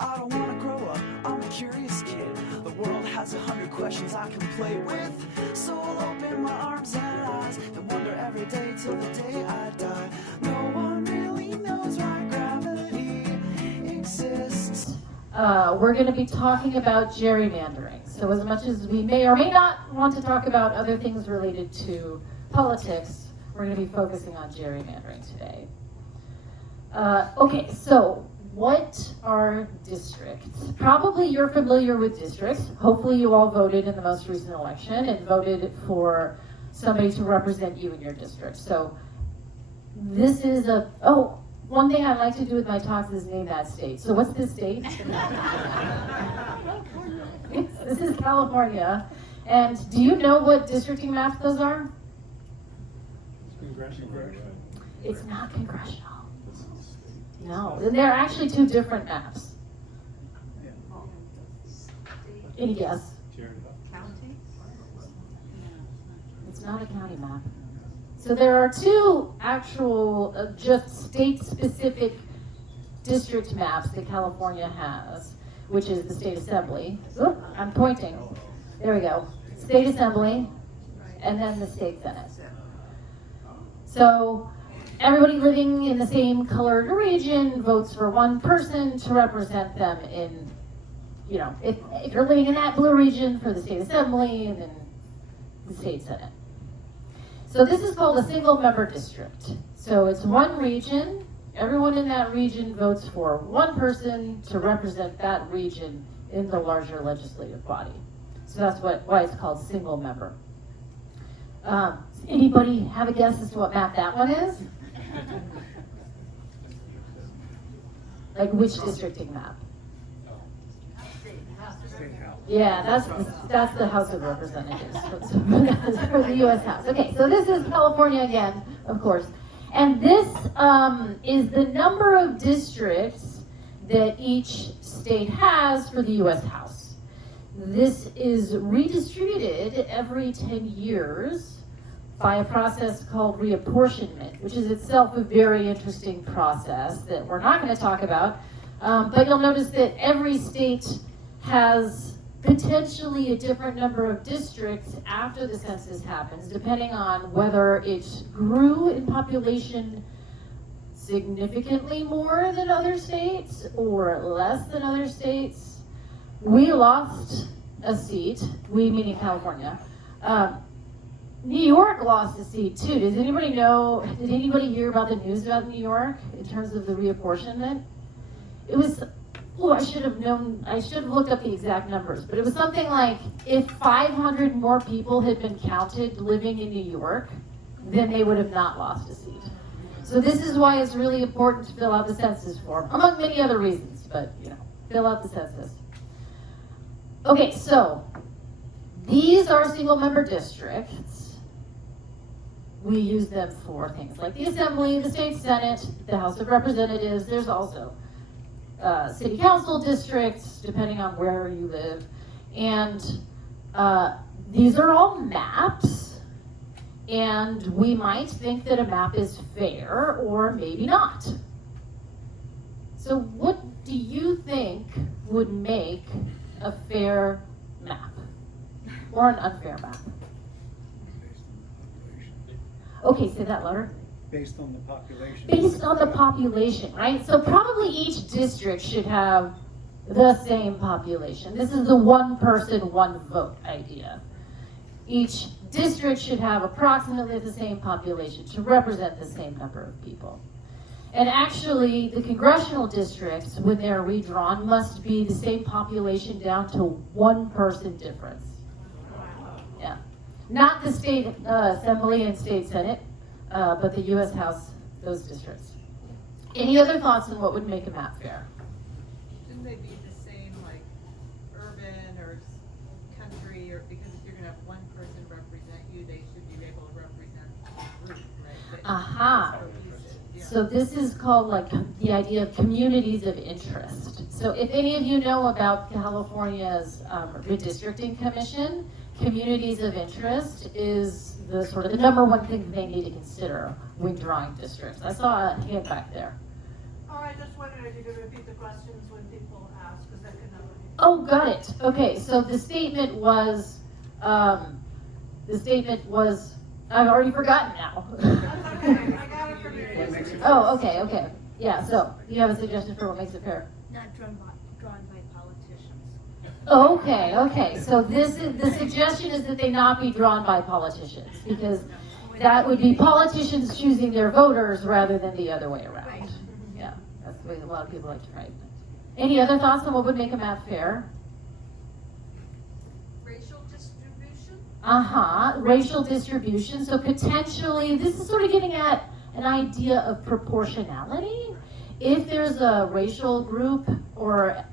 I don't wanna grow up, I'm a curious kid. The world has 100 questions I can play with. So I'll open my arms and eyes and wonder every day till the day I die. No one really knows why gravity exists. We're going to be talking about gerrymandering. So as much as we may or may not want to talk about other things related to politics, we're going to be focusing on gerrymandering today. Okay, so what are districts? Probably you're familiar with districts. Hopefully you all voted in the most recent election and voted for somebody to represent you in your district. So this is one thing I like to do with my talks is name that state. So what's this state? This is California. And do you know what districting maps those are? Congressional. It's not congressional. No, they're actually two different maps. Any guess? County? It's not a county map. So there are two actual just state-specific district maps that California has, which is the state assembly. Oop, I'm pointing. There we go. State assembly, and then the state senate. So everybody living in the same colored region votes for one person to represent them in, if you're living in that blue region, for the state assembly and then the state senate. So this is called a single member district. So it's one region, everyone in that region votes for one person to represent that region in the larger legislative body. So that's why it's called single member. Anybody have a guess as to what map that one is? Like which districting map? Yeah, that's the House of Representatives for the U.S. House. Okay, so this is California again, of course. And this is the number of districts that each state has for the U.S. House. This is redistributed every 10 years by a process called reapportionment, which is itself a very interesting process that we're not going to talk about. But you'll notice that every state has potentially a different number of districts after the census happens, depending on whether it grew in population significantly more than other states or less than other states. We lost a seat, we meaning California. New York lost a seat too. Does anybody know, did anybody hear about the news about New York in terms of the reapportionment? It was, I should have looked up the exact numbers, but it was something like if 500 more people had been counted living in New York, then they would have not lost a seat. So this is why it's really important to fill out the census form, among many other reasons, but fill out the census. Okay, so these are single member districts. We use them for things like the Assembly, the State Senate, the House of Representatives. There's also city council districts, depending on where you live. And these are all maps. And we might think that a map is fair or maybe not. So what do you think would make a fair map or an unfair map? Okay, say that louder. Based on the population. Based on the population, right? So probably each district should have the same population. This is the one person, one vote idea. Each district should have approximately the same population to represent the same number of people. And actually, the congressional districts, when they're redrawn, must be the same population down to one person difference. Yeah. Not the state assembly and state senate, but the U.S. House, those districts. Any other thoughts on what would make a map fair? Shouldn't they be the same, like urban or country, or because if you're going to have one person represent you, they should be able to represent the group, right? Aha. So this is called like the idea of communities of interest. So if any of you know about California's redistricting commission, communities of interest is the sort of the number one thing they need to consider when drawing districts. I saw a hand back there. Oh, I just wondered if you could repeat the questions when people ask Oh, got it. Okay, so the statement was, I've already forgotten now. I got it from your answer. Oh, okay. Yeah, so you have a suggestion for what makes it fair? Not drawn by politicians. Okay. So the suggestion is that they not be drawn by politicians, because that would be politicians choosing their voters rather than the other way around. Right. Yeah, that's the way a lot of people like to write. Any other thoughts on what would make a map fair? Racial distribution? Racial distribution. So potentially, this is sort of getting at an idea of proportionality. If there's a racial group or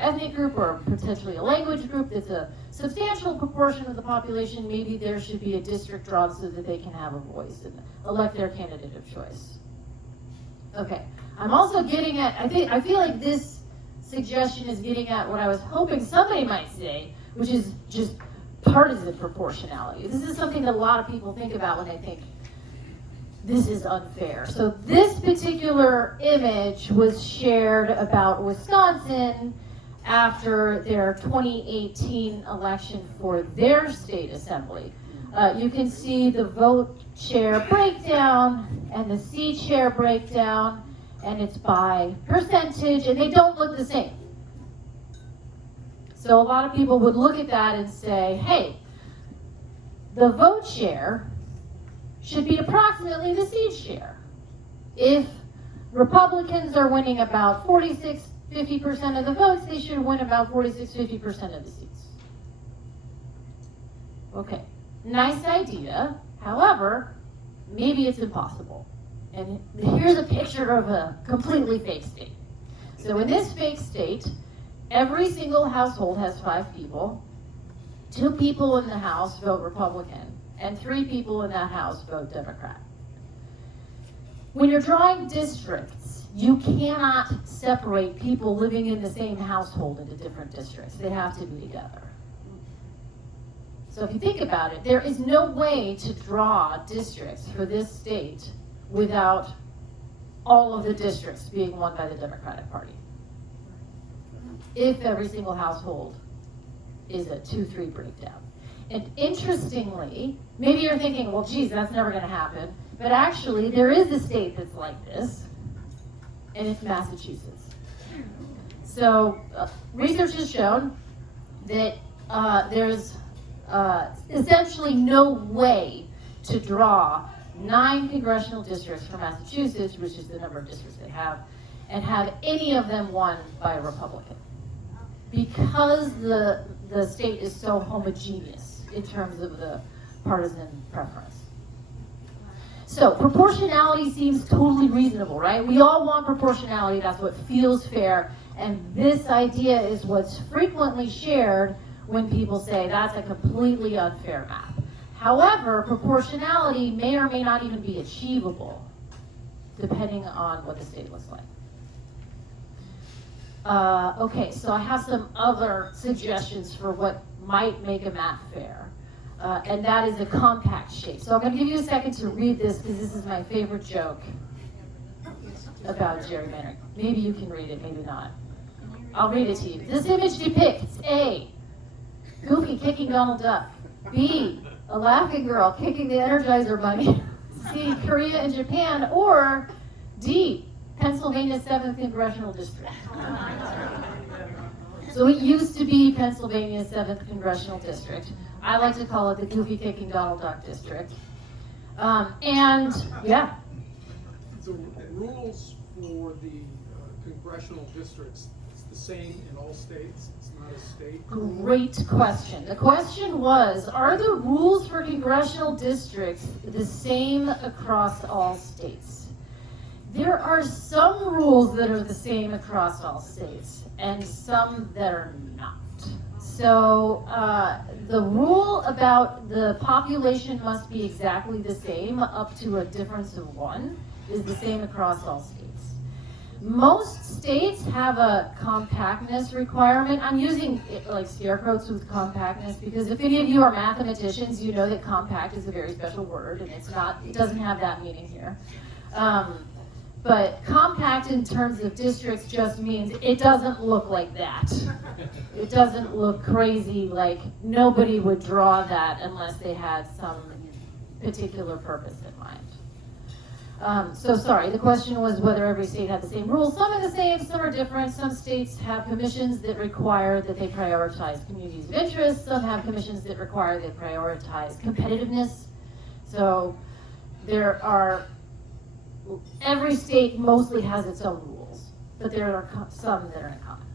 ethnic group or potentially a language group that's a substantial proportion of the population, maybe there should be a district drawn so that they can have a voice and elect their candidate of choice. Okay, I'm also getting at, I feel like this suggestion is getting at what I was hoping somebody might say, which is just partisan proportionality. This is something that a lot of people think about when they think this is unfair. So this particular image was shared about Wisconsin after their 2018 election for their state assembly. You can see the vote share breakdown and the seat share breakdown, and it's by percentage, and they don't look the same. So a lot of people would look at that and say, hey, the vote share should be approximately the seat share. If Republicans are winning about 46-50% of the votes, they should win about 46-50% of the seats. Okay, nice idea. However, maybe it's impossible. And here's a picture of a completely fake state. So in this fake state, every single household has 5 people. 2 people in the house vote Republican, and 3 people in that house vote Democrat. When you're drawing districts, you cannot separate people living in the same household into different districts. They have to be together. So if you think about it, there is no way to draw districts for this state without all of the districts being won by the Democratic Party. If every single household is a 2-3 breakdown. And interestingly, maybe you're thinking, well, geez, that's never going to happen. But actually, there is a state that's like this, and it's Massachusetts. So research has shown that there's essentially no way to draw 9 congressional districts for Massachusetts, which is the number of districts they have, and have any of them won by a Republican. Because the state is so homogeneous in terms of the partisan preference. So proportionality seems totally reasonable, right? We all want proportionality, that's what feels fair, and this idea is what's frequently shared when people say that's a completely unfair map. However, proportionality may or may not even be achievable, depending on what the state looks like. Okay, so I have some other suggestions for what might make a map fair, and that is a compact shape. So I'm going to give you a second to read this, because this is my favorite joke about gerrymandering. Maybe you can read it, maybe not. I'll read it to you. This image depicts A, Goofy kicking Donald Duck, B, a laughing girl kicking the Energizer Bunny, C, Korea and Japan, or D, Pennsylvania's 7th Congressional District. So it used to be Pennsylvania's 7th Congressional District. I like to call it the Goofy Kicking Donald Duck District. And yeah. The rules for the congressional districts, it's the same in all states? It's not a state? Great question. The question was, are the rules for congressional districts the same across all states? There are some rules that are the same across all states, and some that are not. So the rule about the population must be exactly the same up to a difference of 1 is the same across all states. Most states have a compactness requirement. I'm using like scare quotes with compactness because if any of you are mathematicians, you know that compact is a very special word, and it doesn't have that meaning here. But compact in terms of districts just means it doesn't look like that. It doesn't look crazy, like nobody would draw that unless they had some particular purpose in mind. So sorry, the question was whether every state had the same rules. Some are the same, some are different. Some states have commissions that require that they prioritize communities of interest. Some have commissions that require they prioritize competitiveness. So there are, every state mostly has its own rules, but there are some that are in common.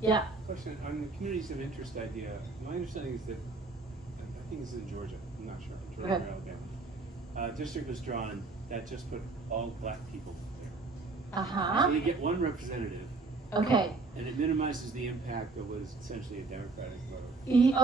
Yeah. Question on the communities of interest idea. My understanding is that, I think it's in Georgia, I'm not sure, Georgia Okay. or Alabama. District was drawn that just put all black people there. Uh-huh. So you get one representative, Okay. and it minimizes the impact of what is essentially a Democratic vote.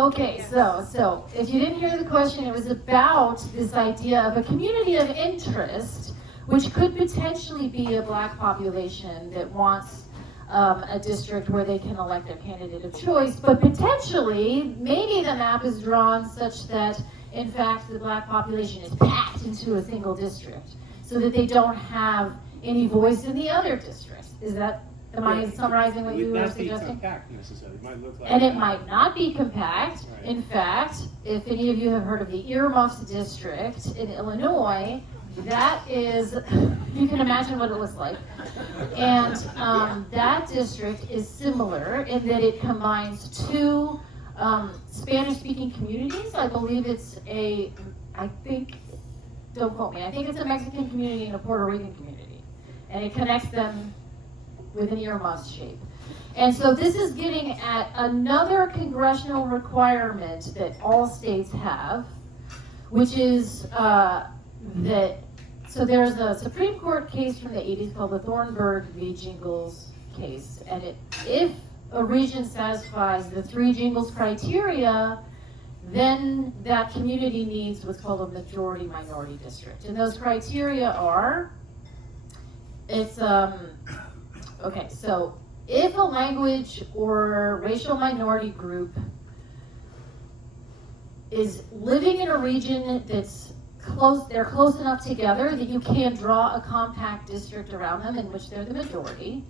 Okay, so if you didn't hear the question, it was about this idea of a community of interest, which could potentially be a black population that wants a district where they can elect their candidate of choice, but potentially, maybe the map is drawn such that, in fact, the black population is packed into a single district, so that they don't have any voice in the other districts. Is that, am I summarizing what you were suggesting? It would not be compact necessarily, it might look like And it that. might not be compact. Right. In fact, if any of you have heard of the earmuffs district in Illinois, that is, you can imagine what it looks like. And that district is similar in that it combines two Spanish-speaking communities. I believe it's don't quote me, I think it's a Mexican community and a Puerto Rican community. And it connects them with an earmuff shape. And so this is getting at another congressional requirement that all states have, which is so there's a Supreme Court case from the 80s called the Thornburg v. Jingles case. And if a region satisfies the three Jingles criteria, then that community needs what's called a majority-minority district. And those criteria are, okay, so if a language or racial minority group is living in a region that's they're close enough together that you can draw a compact district around them in which they're the majority.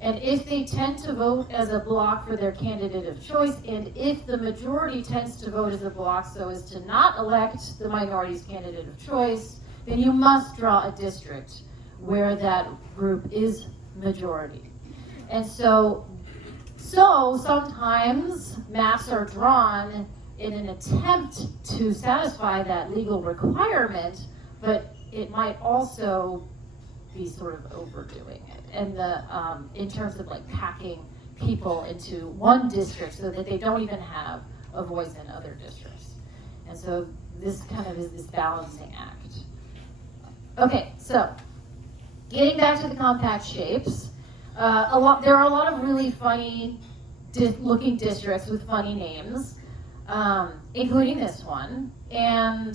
And if they tend to vote as a block for their candidate of choice, and if the majority tends to vote as a block so as to not elect the minority's candidate of choice, then you must draw a district where that group is majority. And so sometimes maps are drawn in an attempt to satisfy that legal requirement, but it might also be sort of overdoing it. And in terms of like packing people into one district so that they don't even have a voice in other districts. And so this kind of is this balancing act. Okay, so getting back to the compact shapes, there are a lot of really funny looking districts with funny names, including this one. And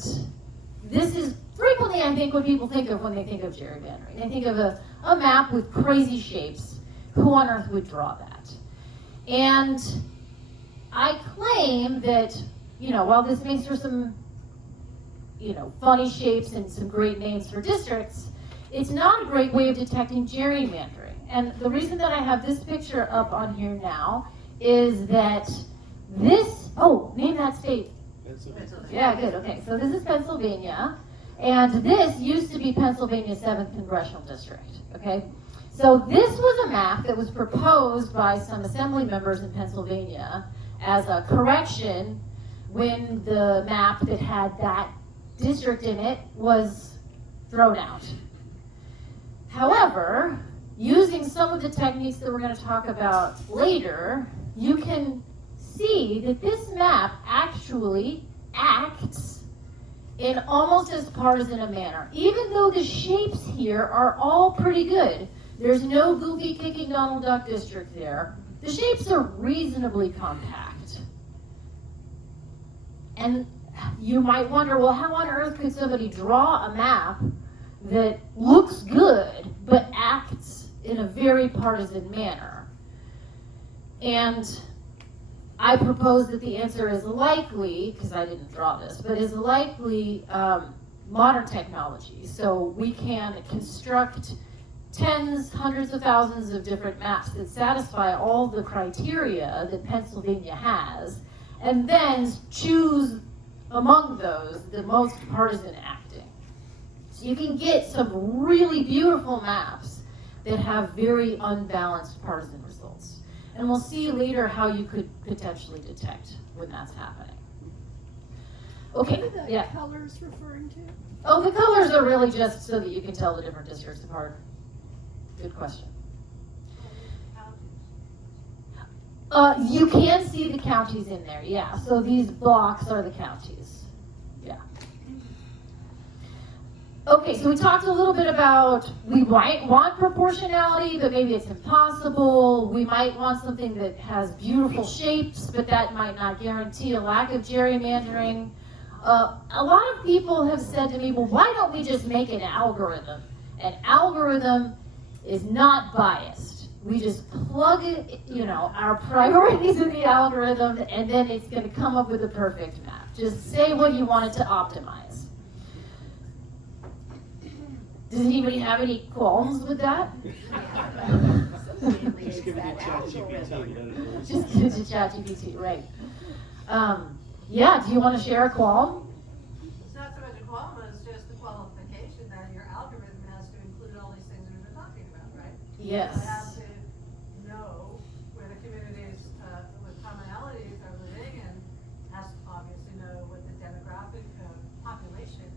this is frequently, I think, what people think of when they think of gerrymandering. They think of a map with crazy shapes. Who on earth would draw that? And I claim that, while this makes for some, funny shapes and some great names for districts, it's not a great way of detecting gerrymandering. And the reason that I have this picture up on here now is that name that state. Pennsylvania. Yeah, good, okay. So this is Pennsylvania. And this used to be Pennsylvania's 7th Congressional District, okay? So this was a map that was proposed by some assembly members in Pennsylvania as a correction when the map that had that district in it was thrown out. However, using some of the techniques that we're going to talk about later, you can see that this map actually acts in almost as partisan a manner. Even though the shapes here are all pretty good, there's no goofy kicking Donald Duck district there, the shapes are reasonably compact. And you might wonder, well, how on earth could somebody draw a map that looks good but acts in a very partisan manner? And I propose that the answer is likely, because I didn't draw this, but is likely modern technology. So we can construct tens, hundreds of thousands of different maps that satisfy all the criteria that Pennsylvania has, and then choose among those the most partisan acting. So you can get some really beautiful maps that have very unbalanced partisan results. And we'll see later how you could potentially detect when that's happening. Okay, What are the yeah. colors referring to? Oh, the colors are really just so that you can tell the different districts apart. Good question. You can see the counties in there, yeah. So these blocks are the counties, yeah. Okay, so we talked a little bit about we might want proportionality, but maybe it's impossible. We might want something that has beautiful shapes, but that might not guarantee a lack of gerrymandering. A lot of people have said to me, well, why don't we just make an algorithm? An algorithm is not biased. We just plug it, our priorities in the algorithm, and then it's going to come up with a perfect map. Just say what you want it to optimize. Does anybody have any qualms with that? Just give it to ChatGPT and let it work. Just give it to ChatGPT, right. Yeah, do you want to share a qualm? It's not so much a qualm as just the qualification that your algorithm has to include all these things we've been talking about, right? Yes. It has to know where the communities with commonalities are living, and has to obviously know what the demographic population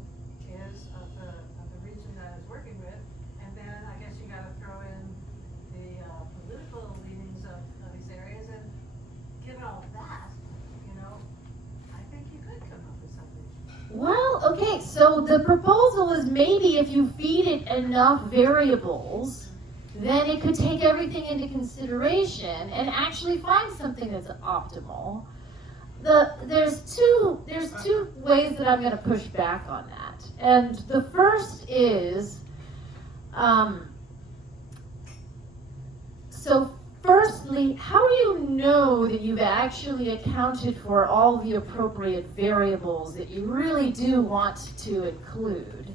is of the region that it's working with. And then I guess you gotta throw in the political leanings of these areas, and given all of that, I think you could come up with something. Well, okay, so the proposal is maybe if you feed it enough variables, then it could take everything into consideration and actually find something that's optimal. There's two ways that I'm going to push back on that. And the first is, so firstly, how do you know that you've actually accounted for all the appropriate variables that you really do want to include?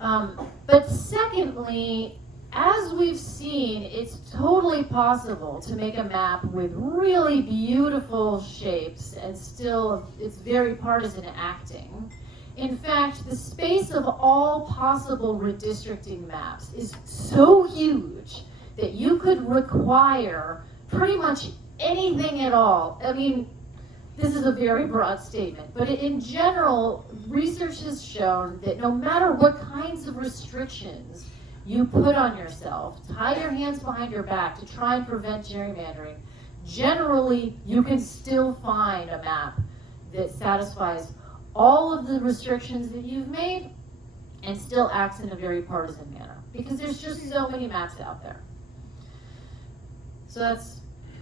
But secondly, as we've seen, it's totally possible to make a map with really beautiful shapes and still it's very partisan acting. In fact, the space of all possible redistricting maps is so huge that you could require pretty much anything at all. I mean, this is a very broad statement, but in general, research has shown that no matter what kinds of restrictions you put on yourself, tie your hands behind your back to try and prevent gerrymandering, generally you can still find a map that satisfies all of the restrictions that you've made and still acts in a very partisan manner, because there's just so many maps out there. So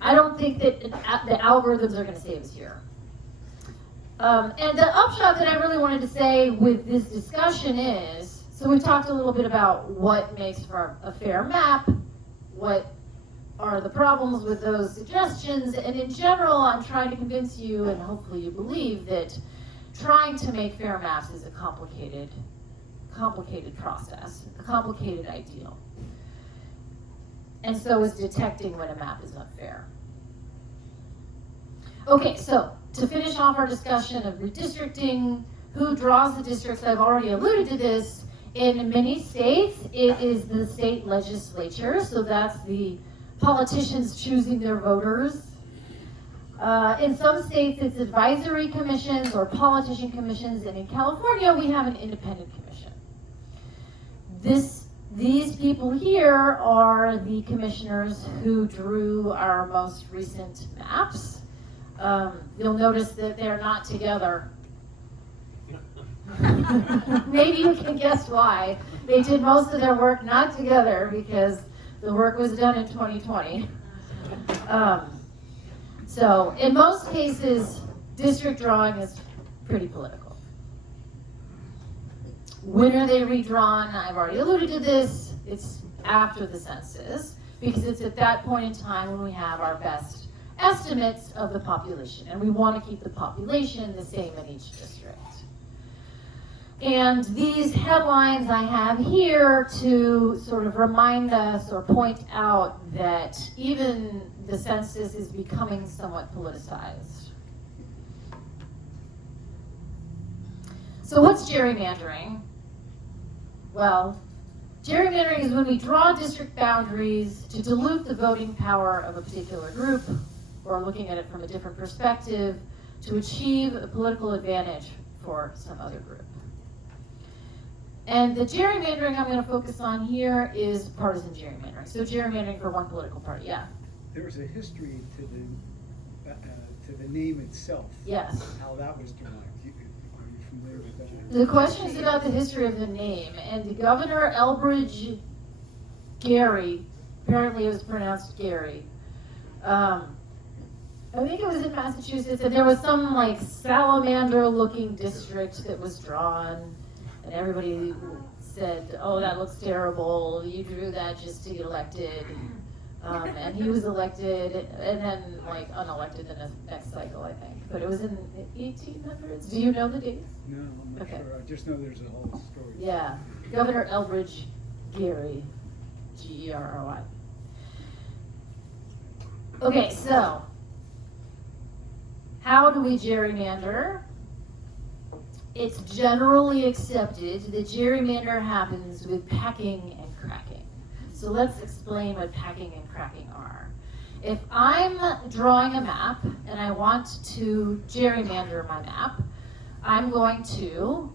I don't think that the algorithms are going to save us here. And the upshot that I really wanted to say with this discussion is, so we've talked a little bit about what makes for a fair map, what are the problems with those suggestions, and in general, I'm trying to convince you, and hopefully you believe, that trying to make fair maps is a complicated process, a complicated ideal. And so is detecting when a map is unfair. Okay, so to finish off our discussion of redistricting, who draws the districts, I've already alluded to this. In many states, it is the state legislature, so that's the politicians choosing their voters. In some states, it's advisory commissions or politician commissions, and in California, we have an independent commission. These people here are the commissioners who drew our most recent maps. You'll notice that they're not together. Maybe you can guess why. They did most of their work not together because the work was done in 2020. So in most cases, district drawing is pretty political. When are they redrawn? I've already alluded to this. It's after the census, because it's at that point in time when we have our best estimates of the population, and we want to keep the population the same in each district. And these headlines I have here to sort of remind us or point out that even the census is becoming somewhat politicized. So what's gerrymandering? Well, gerrymandering is when we draw district boundaries to dilute the voting power of a particular group, or looking at it from a different perspective, to achieve a political advantage for some other group. And the gerrymandering I'm going to focus on here is partisan gerrymandering. So gerrymandering for one political party, yeah. There's a history to the name itself. Yes. How that was derived. Are you familiar with that? The question is about the history of the name, and Governor Elbridge Gerry, apparently it was pronounced Gary. I think it was in Massachusetts, and there was some like salamander-looking district that was drawn, and everybody said, "Oh, that looks terrible. You drew that just to get elected." And he was elected, and then like unelected in the next cycle, I think. But it was in the 1800s. Do you know the dates? No, I'm not Okay. sure. I just know there's a whole story. Yeah, Governor Elbridge Gerry, Gerry. Okay, so how do we gerrymander? It's generally accepted that gerrymander happens with packing and cracking. So let's explain what packing and cracking are. If I'm drawing a map and I want to gerrymander my map, I'm going to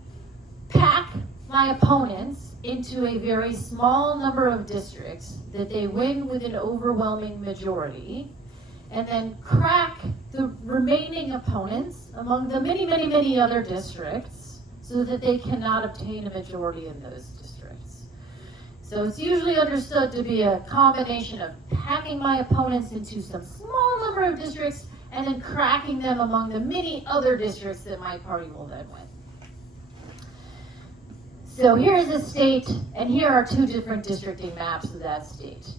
pack my opponents into a very small number of districts that they win with an overwhelming majority, and then crack the remaining opponents among the many, many, many other districts so that they cannot obtain a majority in those districts. So it's usually understood to be a combination of packing my opponents into some small number of districts and then cracking them among the many other districts that my party will then win. So here's a state, and here are two different districting maps of that state.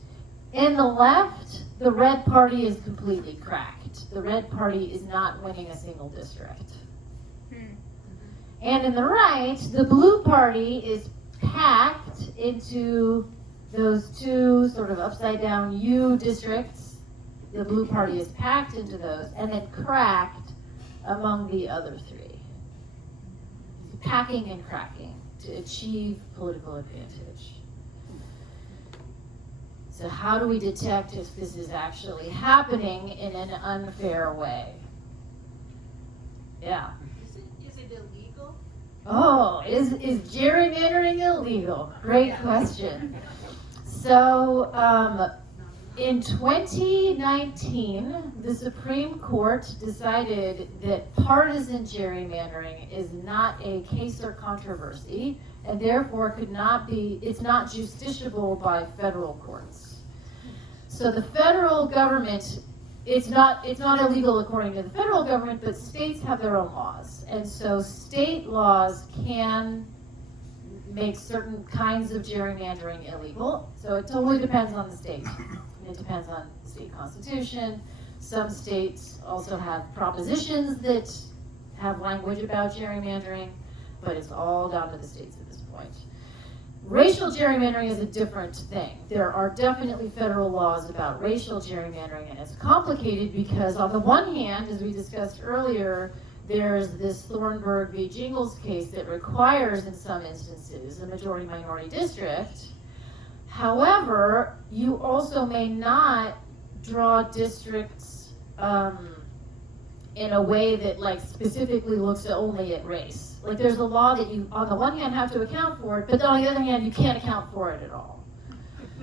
In the left, the red party is completely cracked. The red party is not winning a single district. And in the right, the blue party is packed into those two sort of upside down U districts. The blue party is packed into those and then cracked among the other three. Packing and cracking to achieve political advantage. So how do we detect if this is actually happening in an unfair way? Yeah. Is it illegal? Oh, is gerrymandering illegal? Great question. So, in 2019, the Supreme Court decided that partisan gerrymandering is not a case or controversy, and therefore it's not justiciable by federal courts. So the federal government, it's not illegal according to the federal government, but states have their own laws. And so state laws can make certain kinds of gerrymandering illegal. So it totally depends on the state. It depends on the state constitution. Some states also have propositions that have language about gerrymandering, but it's all down to the states at this point. Racial gerrymandering is a different thing. There are definitely federal laws about racial gerrymandering, and it's complicated because on the one hand, as we discussed earlier, there's this Thornburg v. Jingles case that requires, in some instances, a majority-minority district. However, you also may not draw districts in a way that like specifically looks only at race. Like there's a law that you, on the one hand, have to account for it, but on the other hand, you can't account for it at all.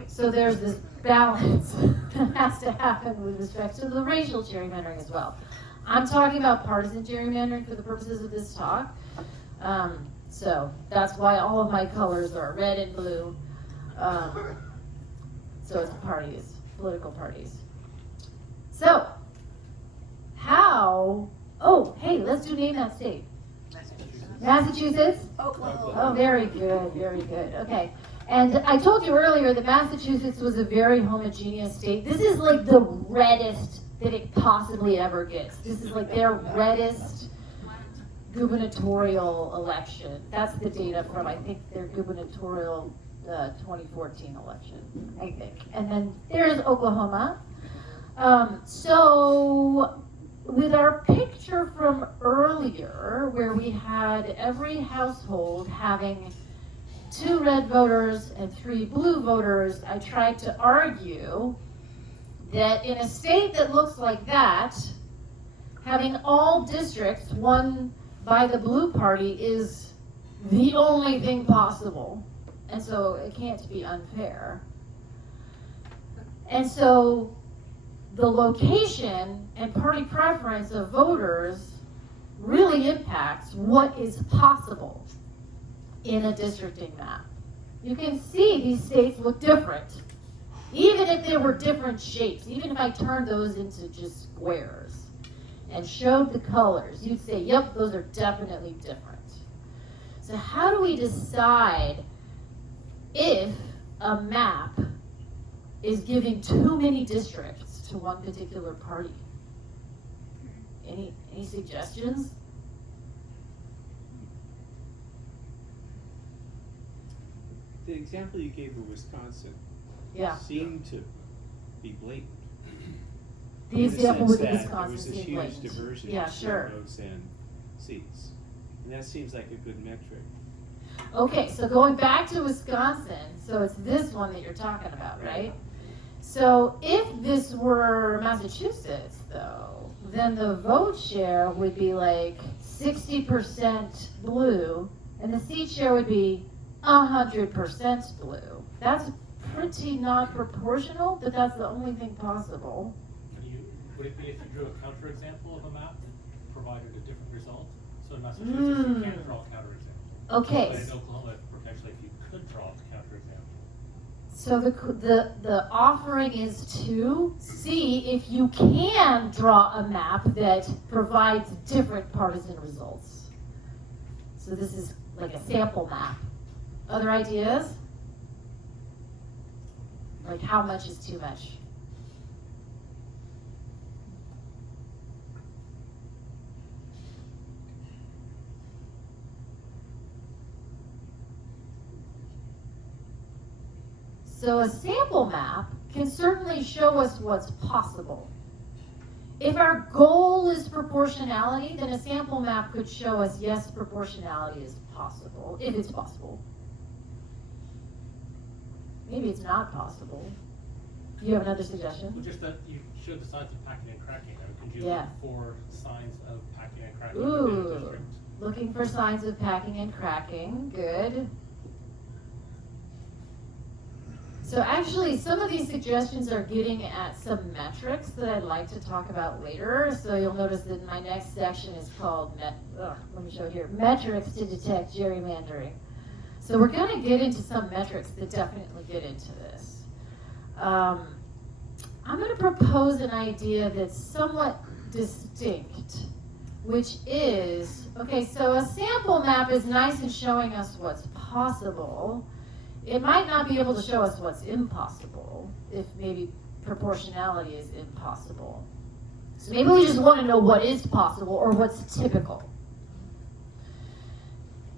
So there's this balance that has to happen with respect to the racial gerrymandering as well. I'm talking about partisan gerrymandering for the purposes of this talk. So that's why all of my colors are red and blue. So it's parties, political parties. So, hey, let's name that state. Massachusetts? Oh, very good, very good. Okay. And I told you earlier that Massachusetts was a very homogeneous state. This is like the reddest that it possibly ever gets. This is like their reddest. gubernatorial election. That's the data from, I think, their gubernatorial 2014 election, I think. And then there's Oklahoma. So with our picture from earlier, where we had every household having 2 red voters and 3 blue voters, I tried to argue that in a state that looks like that, having all districts won by the blue party is the only thing possible. And so it can't be unfair. And so the location and party preference of voters really impacts what is possible in a districting map. You can see these states look different. Even if they were different shapes, even if I turned those into just squares and showed the colors, you'd say, yep, those are definitely different. So how do we decide if a map is giving too many districts to one particular party? Any suggestions? The example you gave of Wisconsin Yeah. seemed to be blatant. The In example sense with that Wisconsin there was this seemed huge blatant. diversity Yeah, of sure. votes and seats. And that seems like a good metric. Okay, so going back to Wisconsin, so it's this one that you're talking about, right? So if this were Massachusetts, though, then the vote share would be like 60% blue, and the seat share would be 100% blue. That's pretty not proportional, but that's the only thing possible. Would it be if you drew a counterexample of a map that provided a different result? So in Massachusetts, you can't draw a counterexample. Okay. But in Oklahoma, potentially, if you could draw a counterexample. So the offering is to see if you can draw a map that provides different partisan results. So this is like a sample map. Other ideas? Like how much is too much? So a sample map can certainly show us what's possible. If our goal is proportionality, then a sample map could show us, yes, proportionality is possible, if it's possible. Maybe it's not possible. Do you have another suggestion? Well, just that you showed the signs of packing and cracking. Could you Yeah. look for signs of packing and cracking within a Ooh, district? looking for signs of packing and cracking, good. So actually, some of these suggestions are getting at some metrics that I'd like to talk about later. So you'll notice that my next section is called, let me show here, metrics to detect gerrymandering. So we're going to get into some metrics that definitely get into this. I'm going to propose an idea that's somewhat distinct, which is, okay, so a sample map is nice in showing us what's possible. It might not be able to show us what's impossible, if maybe proportionality is impossible. So maybe we just want to know what is possible or what's typical.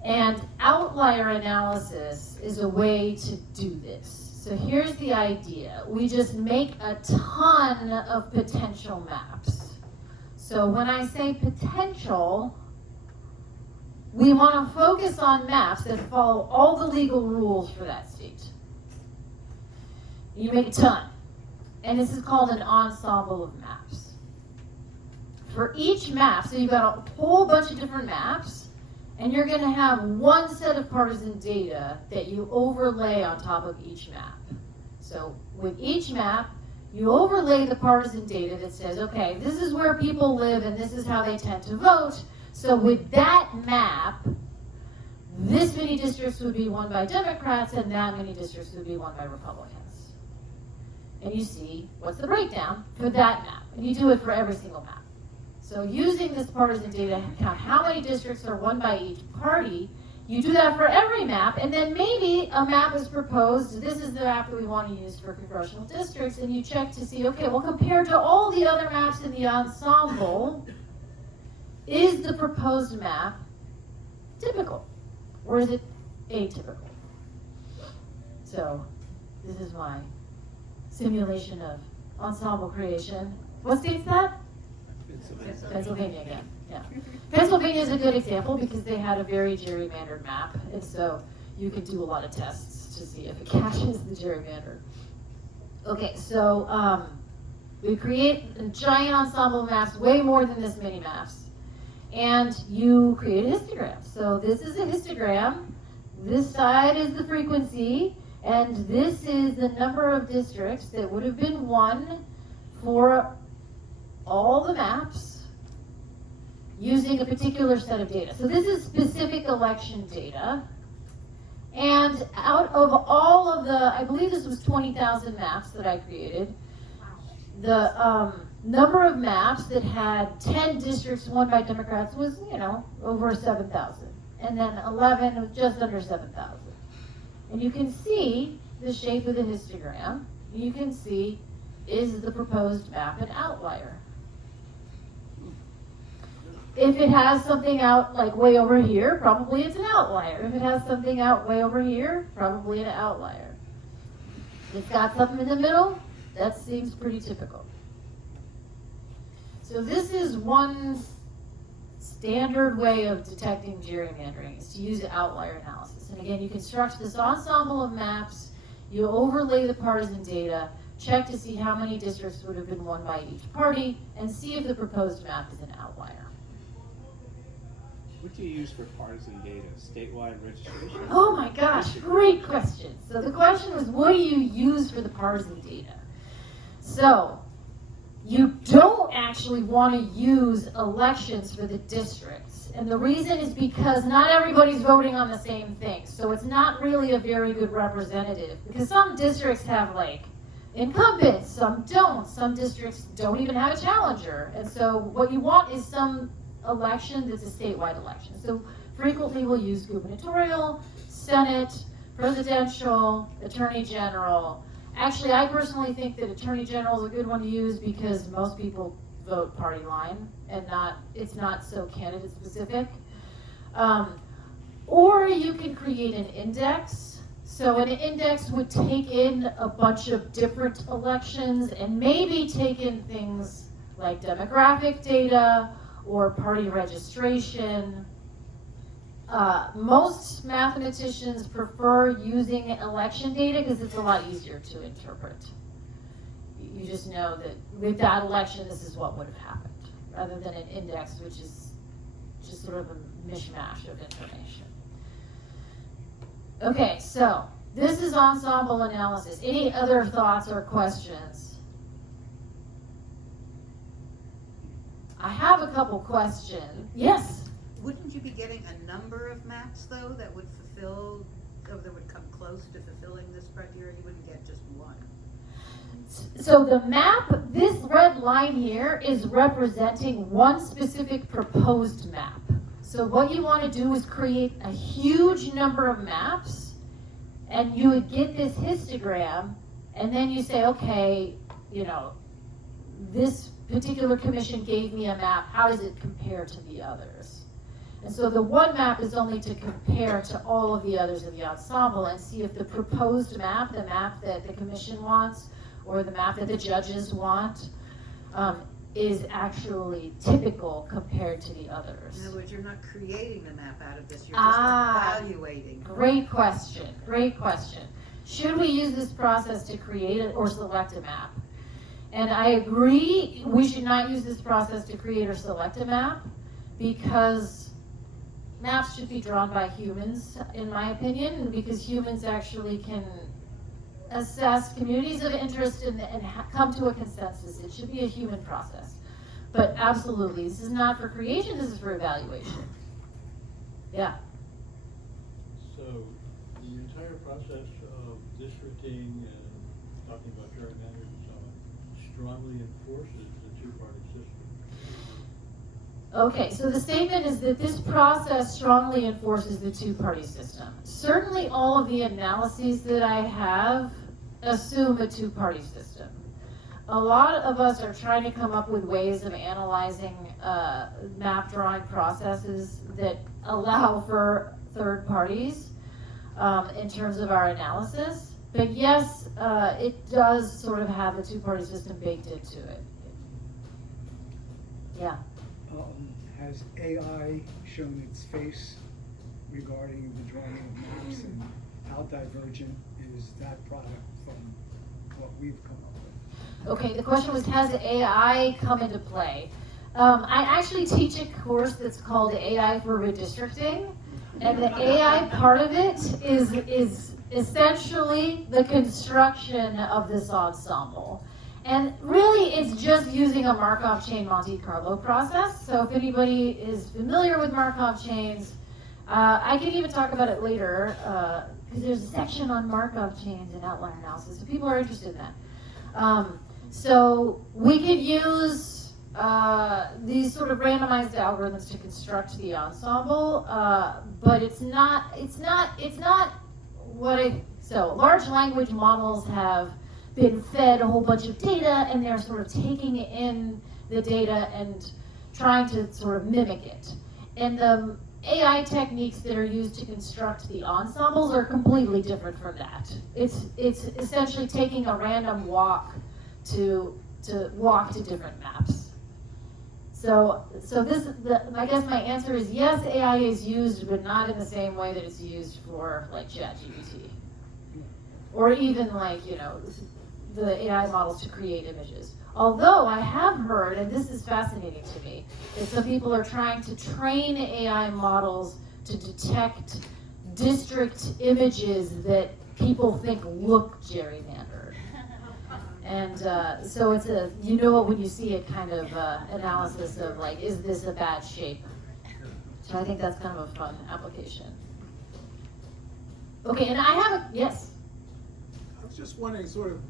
And outlier analysis is a way to do this. So here's the idea. We just make a ton of potential maps. So when I say potential, we want to focus on maps that follow all the legal rules for that state. You make a ton. And this is called an ensemble of maps. For each map, so you've got a whole bunch of different maps, and you're going to have one set of partisan data that you overlay on top of each map. So with each map, you overlay the partisan data that says, okay, this is where people live and this is how they tend to vote. So with that map, this many districts would be won by Democrats and that many districts would be won by Republicans. And you see what's the breakdown for that map. And you do it for every single map. So using this partisan data to count how many districts are won by each party, you do that for every map, and then maybe a map is proposed, this is the map that we want to use for congressional districts, and you check to see, okay, well compared to all the other maps in the ensemble, is the proposed map typical, or is it atypical? So this is my simulation of ensemble creation. What state's that? Pennsylvania again, yeah. Pennsylvania is a good example because they had a very gerrymandered map, and so you could do a lot of tests to see if it catches the gerrymander. Okay, so we create a giant ensemble of maps, way more than this many maps, and you create a histogram. So this is a histogram, this side is the frequency, and this is the number of districts that would have been won for all the maps using a particular set of data. So this is specific election data. And out of all of the, I believe this was 20,000 maps that I created, the number of maps that had 10 districts won by Democrats was, over 7,000. And then 11 was just under 7,000. And you can see the shape of the histogram. You can see, is the proposed map an outlier? If it has something out like way over here, probably it's an outlier. If it has something out way over here, probably an outlier. If it's got something in the middle, that seems pretty typical. So this is one standard way of detecting gerrymandering, is to use outlier analysis. And again, you construct this ensemble of maps, you overlay the partisan data, check to see how many districts would have been won by each party, and see if the proposed map is an outlier. What do you use for partisan data? Statewide registration? Oh my gosh, great question. So the question was, what do you use for the partisan data? So you don't actually want to use elections for the districts. And the reason is because not everybody's voting on the same thing. So it's not really a very good representative. Because some districts have like incumbents, some don't. Some districts don't even have a challenger. And so what you want is some election that's a statewide election. So frequently we'll use gubernatorial, Senate, presidential, attorney general. Actually, I personally think that attorney general is a good one to use because most people vote party line and it's not so candidate specific. Or you can create an index. So an index would take in a bunch of different elections and maybe take in things like demographic data or party registration. Most mathematicians prefer using election data because it's a lot easier to interpret. You just know that with that election, this is what would have happened, rather than an index, which is just sort of a mishmash of information. Okay, so this is ensemble analysis. Any other thoughts or questions? I have a couple questions. Yes? Wouldn't you be getting a number of maps, though, that would fulfill, or that would come close to fulfilling this criteria? You wouldn't get just one. So the map, this red line here, is representing one specific proposed map. So what you want to do is create a huge number of maps, and you would get this histogram, and then you say, okay, this particular commission gave me a map, how does it compare to the others? And so the one map is only to compare to all of the others in the ensemble and see if the proposed map, the map that the commission wants, or the map that the judges want, is actually typical compared to the others. In other words, you're not creating the map out of this, you're just evaluating. Great question, great question. Should we use this process to create or select a map? And I agree, we should not use this process to create or select a map because maps should be drawn by humans, in my opinion, because humans actually can assess communities of interest and come to a consensus. It should be a human process. But absolutely, this is not for creation, this is for evaluation. Yeah. So the entire process of districting and talking about gerrymandering and so on strongly enforces the two-party system. Okay, so the statement is that this process strongly enforces the two-party system. Certainly all of the analyses that I have assume a two-party system. a lot of us are trying to come up with ways of analyzing map drawing processes that allow for third parties in terms of our analysis. But yes, it does sort of have a two-party system baked into it. Yeah. Has AI shown its face regarding the drawing of maps, and how divergent is that product from what we've come up with? Okay, the question was, has AI come into play? I actually teach a course that's called AI for Redistricting, and the AI part of it is essentially the construction of this ensemble. And really, it's just using a Markov chain Monte Carlo process. So if anybody is familiar with Markov chains, I can even talk about it later, because there's a section on Markov chains and outlier analysis, so people are interested in that. So we could use these sort of randomized algorithms to construct the ensemble, but it's not what so large language models have been fed a whole bunch of data, and they're sort of taking in the data and trying to sort of mimic it. And the AI techniques that are used to construct the ensembles are completely different from that. It's essentially taking a random walk to walk to different maps. So I guess my answer is yes, AI is used, but not in the same way that it's used for like ChatGPT, or even like, you know, the AI models to create images. Although I have heard, and this is fascinating to me, that some people are trying to train AI models to detect district images that people think look gerrymandered. And so it's a, you know it when you see it kind of analysis of like, is this a bad shape? So I think that's kind of a fun application. Okay, and I have a, yes? I was just wondering, sort of,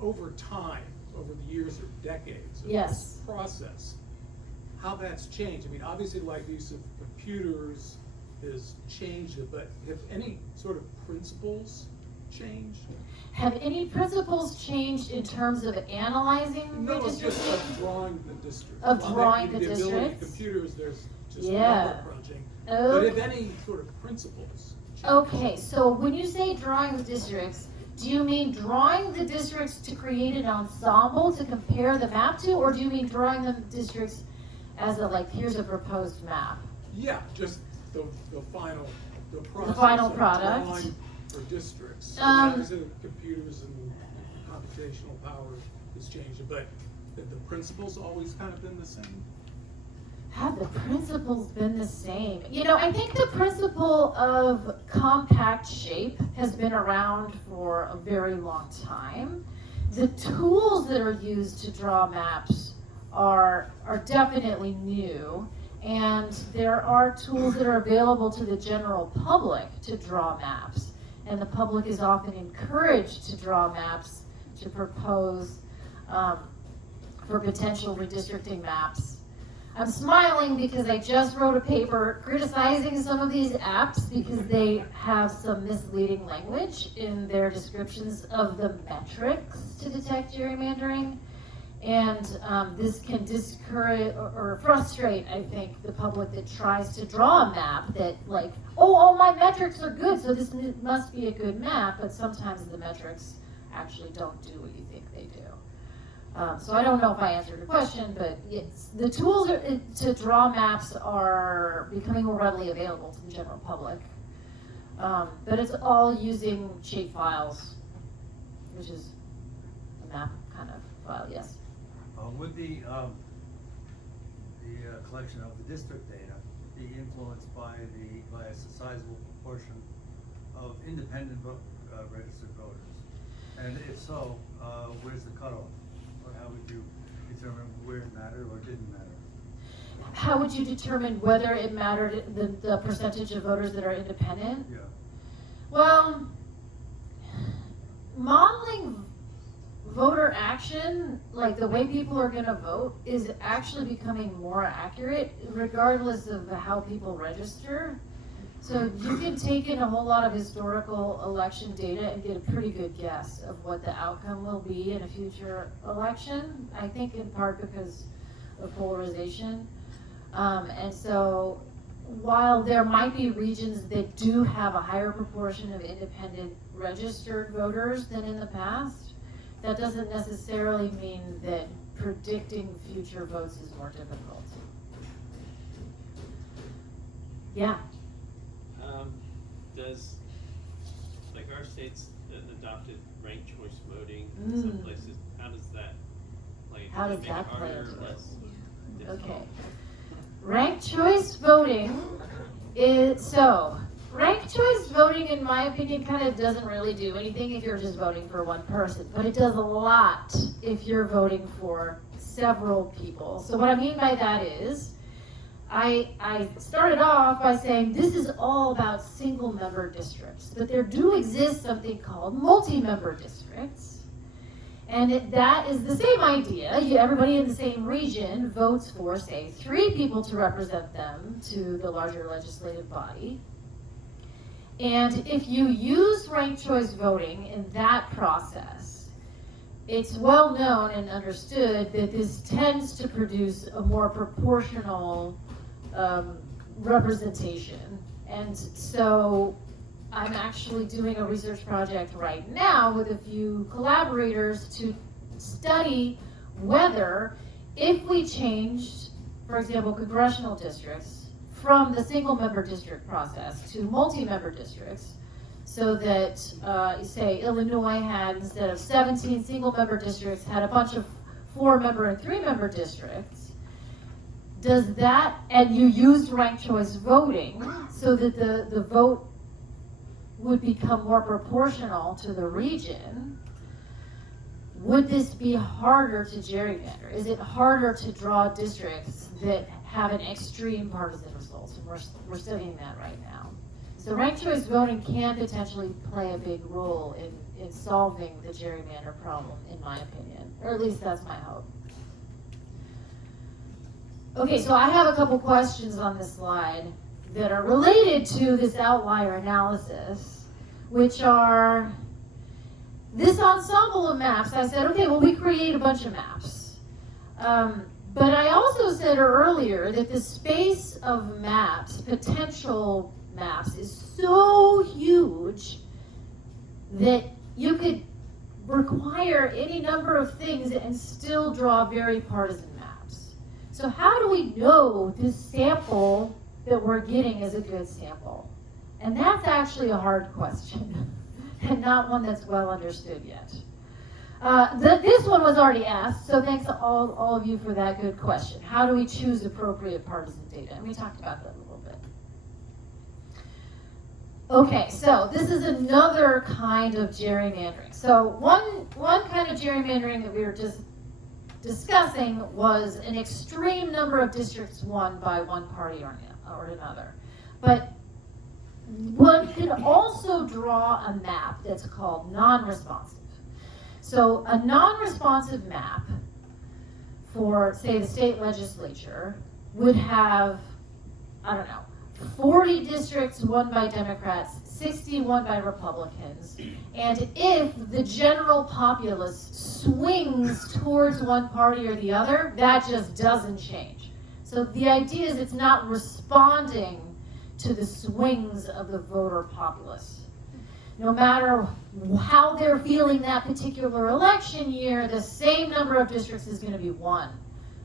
over time, over the years or decades of Yes. this process, how that's changed. I mean, obviously, like the use of computers has changed it, but have any sort of principles changed? Have any principles changed in terms of analyzing No, it's just redistricting? of drawing the district. Of Well, drawing maybe the ability of districts? computers, there's just Yeah. number crunching. But Okay. if any sort of principles changed? Okay, so when you say drawing the districts, do you mean drawing the districts to create an ensemble to compare the map to, or do you mean drawing the districts as a, like, here's a proposed map? Yeah, just the final, the process final of product. drawing for districts. Obviously, the computers and computational power has changed, but the principles always kind of been the same. Have the principles been the same? You know, I think the principle of compact shape has been around for a very long time. The tools that are used to draw maps are definitely new, and there are tools that are available to the general public to draw maps. And the public is often encouraged to draw maps to propose for potential redistricting maps. I'm smiling because I just wrote a paper criticizing some of these apps because they have some misleading language in their descriptions of the metrics to detect gerrymandering. And this can discourage or frustrate, I think, the public that tries to draw a map that, like, oh, all my metrics are good, so this must be a good map, but sometimes the metrics actually don't do what you think they do. So I don't know if I answered your question, but it's, the tools to draw maps are becoming more readily available to the general public. But it's all using shape files, which is a map kind of file, yes. Would the collection of the district data be influenced by a sizable proportion of independent registered voters? And if so, where's the cutoff? Or how would you determine where it mattered or didn't matter? How would you determine whether it mattered, the percentage of voters that are independent? Yeah. Well, modeling voter action, like the way people are gonna vote, is actually becoming more accurate regardless of how people register. So you can take in a whole lot of historical election data and get a pretty good guess of what the outcome will be in a future election. I think in part because of polarization. And so while there might be regions that do have a higher proportion of independent registered voters than in the past, that doesn't necessarily mean that predicting future votes is more difficult. Yeah. Does, like our states adopted ranked choice voting in some places, how does that play? How does it make that it play harder into or less this? difficult? Okay. Ranked choice voting is, so, ranked choice voting, in my opinion, kind of doesn't really do anything if you're just voting for one person, but it does a lot if you're voting for several people. So what I mean by that is, I started off by saying this is all about single member districts, but there do exist something called multi-member districts. And that is the same idea. Everybody in the same region votes for, say, 3 people to represent them to the larger legislative body. And if you use ranked choice voting in that process, it's well known and understood that this tends to produce a more proportional representation. And so I'm actually doing a research project right now with a few collaborators to study whether, if we changed, for example, congressional districts from the single member district process to multi-member districts, so that, say, Illinois had, instead of 17 single member districts, had a bunch of 4-member and 3-member districts, does that, and you used ranked choice voting so that the vote would become more proportional to the region, would this be harder to gerrymander? Is it harder to draw districts that have an extreme partisan result? And we're studying that right now. So ranked choice voting can potentially play a big role in solving the gerrymander problem, in my opinion, or at least that's my hope. Okay, so I have a couple questions on this slide that are related to this outlier analysis, which are this ensemble of maps. I said, okay, well, we create a bunch of maps. But I also said earlier that the space of maps, potential maps, is so huge that you could require any number of things and still draw very partisan maps. So how do we know this sample that we're getting is a good sample? And that's actually a hard question, and not one that's well understood yet. This one was already asked, so thanks to all of you for that good question. How do we choose appropriate partisan data? And we talked about that a little bit. Okay, so this is another kind of gerrymandering. So one kind of gerrymandering that we were just discussing was an extreme number of districts won by one party or another. But one can also draw a map that's called non-responsive. So a non-responsive map for, say, the state legislature would have, I don't know, 40 districts won by Democrats, 60 won by Republicans, and if the general populace swings towards one party or the other, that just doesn't change. So the idea is it's not responding to the swings of the voter populace. No matter how they're feeling that particular election year, the same number of districts is going to be won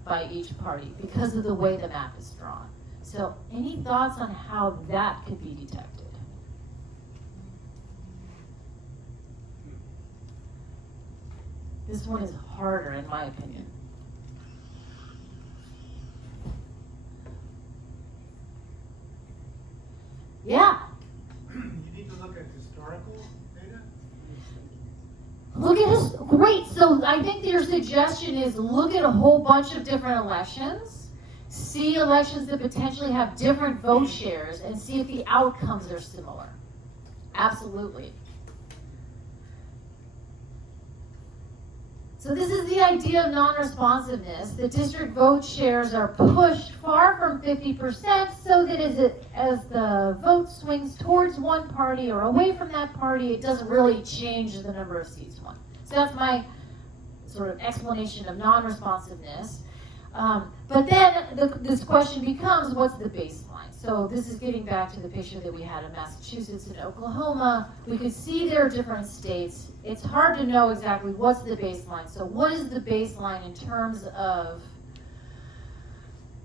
by each party because of the way the map is drawn. So any thoughts on how that could be detected? This one is harder, in my opinion. Yeah. You need to look at historical data? Look at this, great, so I think your suggestion is look at a whole bunch of different elections, see elections that potentially have different vote shares, and see if the outcomes are similar. Absolutely. So this is the idea of non-responsiveness. The district vote shares are pushed far from 50% so that as the vote swings towards one party or away from that party, it doesn't really change the number of seats won. So that's my sort of explanation of non-responsiveness. But then this question becomes, what's the baseline? So this is getting back to the picture that we had of Massachusetts and Oklahoma. We could see there are different states. It's hard to know exactly what's the baseline. So what is the baseline in terms of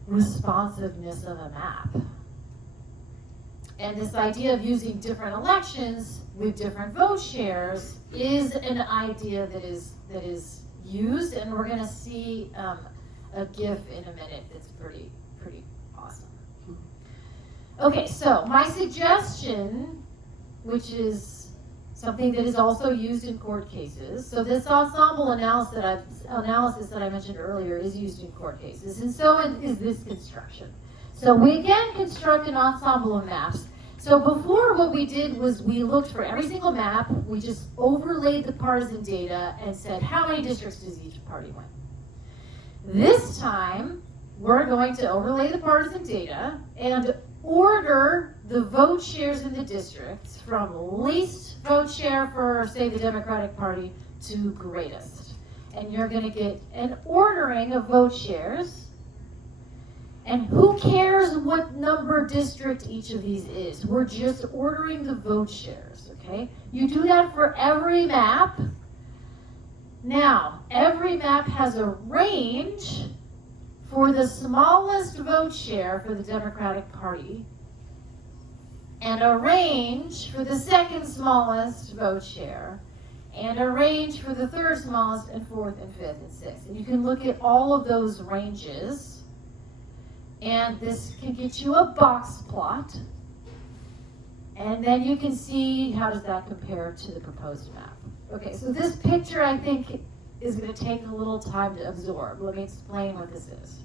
responsiveness of a map? And this idea of using different elections with different vote shares is an idea that is used, and we're going to see a GIF in a minute that's pretty awesome. Okay, so my suggestion, which is something that is also used in court cases. So this ensemble analysis that I mentioned earlier is used in court cases, and so is this construction. So we again construct an ensemble of maps. So before, what we did was we looked for every single map, we just overlaid the partisan data and said, how many districts does each party win? This time, we're going to overlay the partisan data and order the vote shares in the districts from least vote share for, say, the Democratic Party to greatest. And you're going to get an ordering of vote shares. And who cares what number district each of these is? We're just ordering the vote shares, okay? You do that for every map. Now, every map has a range for the smallest vote share for the Democratic Party and a range for the second smallest vote share and a range for the third smallest and fourth and fifth and sixth. And you can look at all of those ranges, and this can get you a box plot, and then you can see how does that compare to the proposed map. Okay, so this picture, I think, is going to take a little time to absorb. Let me explain what this is.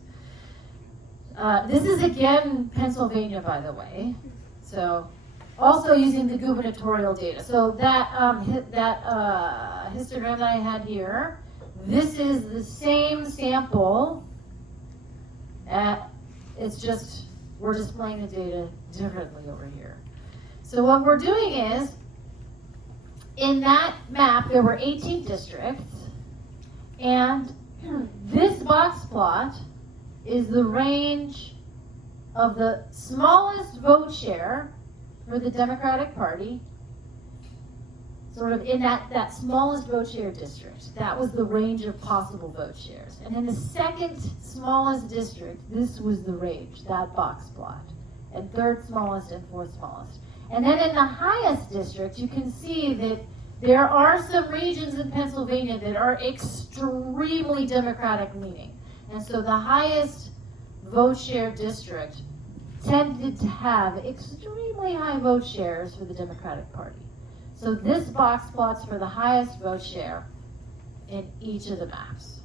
This is, again, Pennsylvania, by the way. So, also using the gubernatorial data. So that histogram that I had here, this is the same sample. It's just, we're displaying the data differently over here. So what we're doing is, in that map, there were 18 districts, and this box plot is the range of the smallest vote share for the Democratic Party, sort of in that smallest vote share district. That was the range of possible vote shares. And in the second smallest district, this was the range, that box plot, and third smallest and fourth smallest. And then in the highest district, you can see that there are some regions in Pennsylvania that are extremely Democratic leaning. And so the highest vote share district tended to have extremely high vote shares for the Democratic Party. So this box plot's for the highest vote share in each of the maps.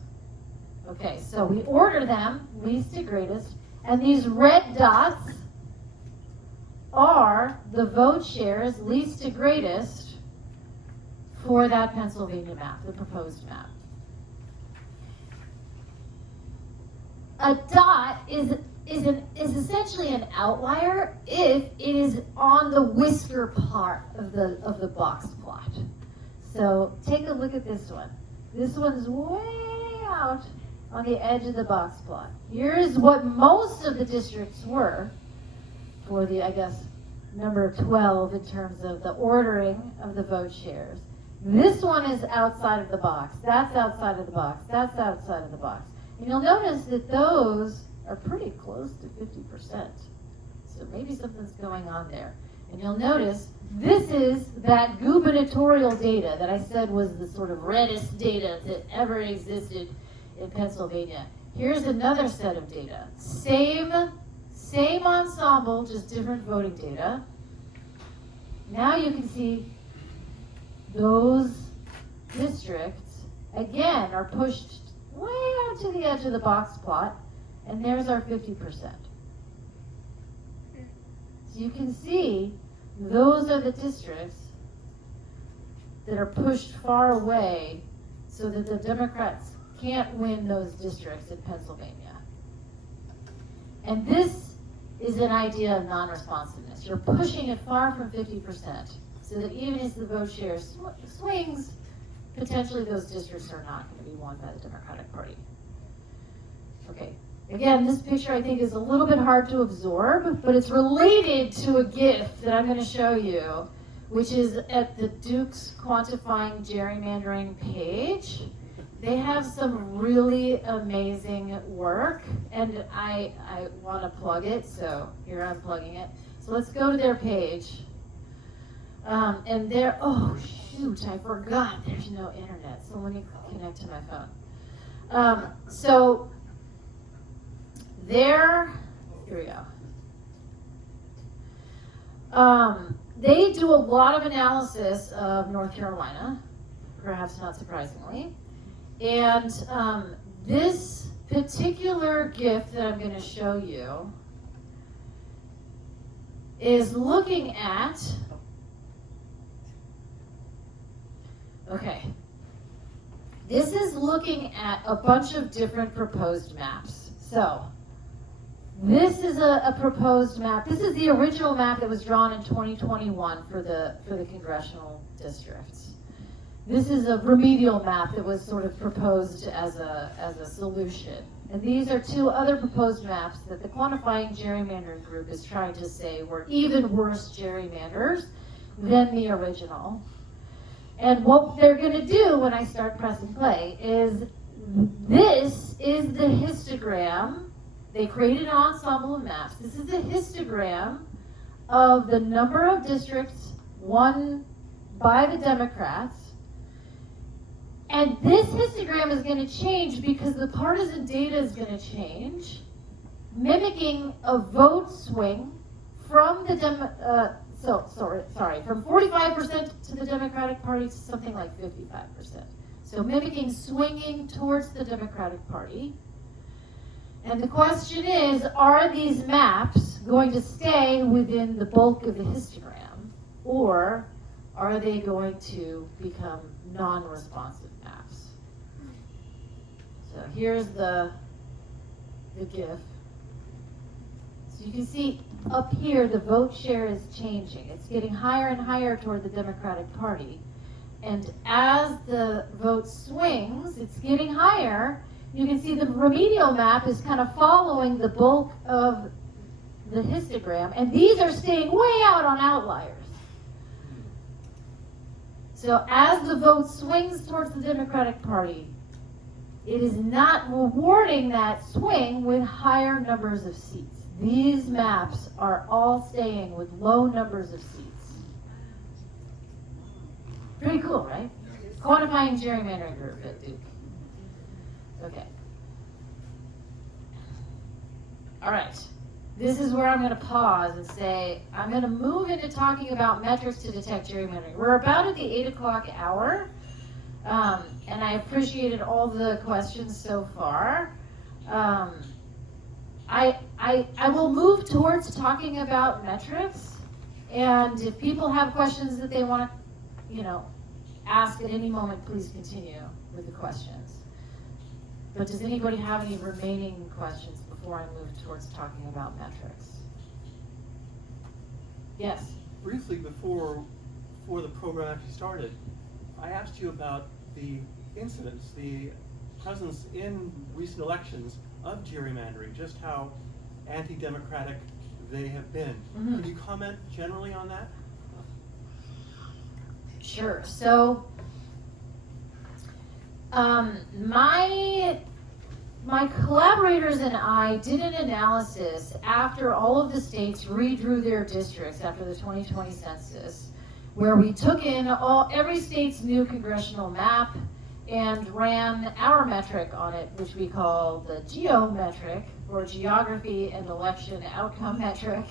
Okay, so we order them least to greatest, and these red dots are the vote shares least to greatest for that Pennsylvania map, the proposed map. A dot is essentially an outlier if it is on the whisker part of the box plot. So take a look at this one. This one's way out on the edge of the box plot. Here's what most of the districts were for the, I guess, number 12 in terms of the ordering of the vote shares. This one is outside of the box. That's outside of the box. That's outside of the box. And you'll notice that those are pretty close to 50%. So maybe something's going on there. And you'll notice this is that gubernatorial data that I said was the sort of reddest data that ever existed in Pennsylvania. Here's another set of data. Same ensemble, just different voting data. Now you can see those districts, again, are pushed way out to the edge of the box plot, and there's our 50%. So you can see those are the districts that are pushed far away so that the Democrats can't win those districts in Pennsylvania. And this is an idea of non-responsiveness. You're pushing it far from 50%, so that even as the vote share swings, potentially those districts are not going to be won by the Democratic Party. Okay, again, this picture I think is a little bit hard to absorb, but it's related to a GIF that I'm going to show you, which is at the Duke's Quantifying Gerrymandering page. They have some really amazing work, and I want to plug it, so here I'm plugging it. So let's go to their page. And there, oh shoot, I forgot there's no internet, so let me connect to my phone. So there, here we go. They do a lot of analysis of North Carolina, perhaps not surprisingly. And this particular GIF that I'm going to show you is looking at, okay, this is looking at a bunch of different proposed maps. So this is a proposed map. This is the original map that was drawn in 2021 for the congressional districts. This is a remedial map that was sort of proposed as a solution. And these are two other proposed maps that the Quantifying Gerrymandering group is trying to say were even worse gerrymanders than the original. And what they're going to do when I start pressing play is, this is the histogram. They created an ensemble of maps. This is the histogram of the number of districts won by the Democrats. And this histogram is going to change because the partisan data is going to change, mimicking a vote swing from the from 45% to the Democratic Party to something like 55%. So mimicking swinging towards the Democratic Party. And the question is, are these maps going to stay within the bulk of the histogram, or are they going to become non-responsive maps? So here's the GIF. So you can see up here the vote share is changing. It's getting higher and higher toward the Democratic Party. And as the vote swings, it's getting higher. You can see the remedial map is kind of following the bulk of the histogram, and these are staying way out on outliers. So as the vote swings towards the Democratic Party, it is not rewarding that swing with higher numbers of seats. These maps are all staying with low numbers of seats. Pretty cool, right? Quantifying Gerrymandering group at Duke. Okay. All right. This is where I'm going to pause and say, I'm going to move into talking about metrics to detect gerrymandering. We're about at the 8 o'clock hour, and I appreciated all the questions so far. I will move towards talking about metrics, and if people have questions that they want to, ask at any moment, please continue with the questions. But does anybody have any remaining questions before I move towards talking about metrics? Yes? Briefly, before the program actually started, I asked you about the incidence, the presence in recent elections of gerrymandering, just how anti-democratic they have been. Mm-hmm. Can you comment generally on that? Sure. So, my collaborators and I did an analysis after all of the states redrew their districts after the 2020 census, where we took in every state's new congressional map and ran our metric on it, which we call the geometric, or geography and election outcome metric,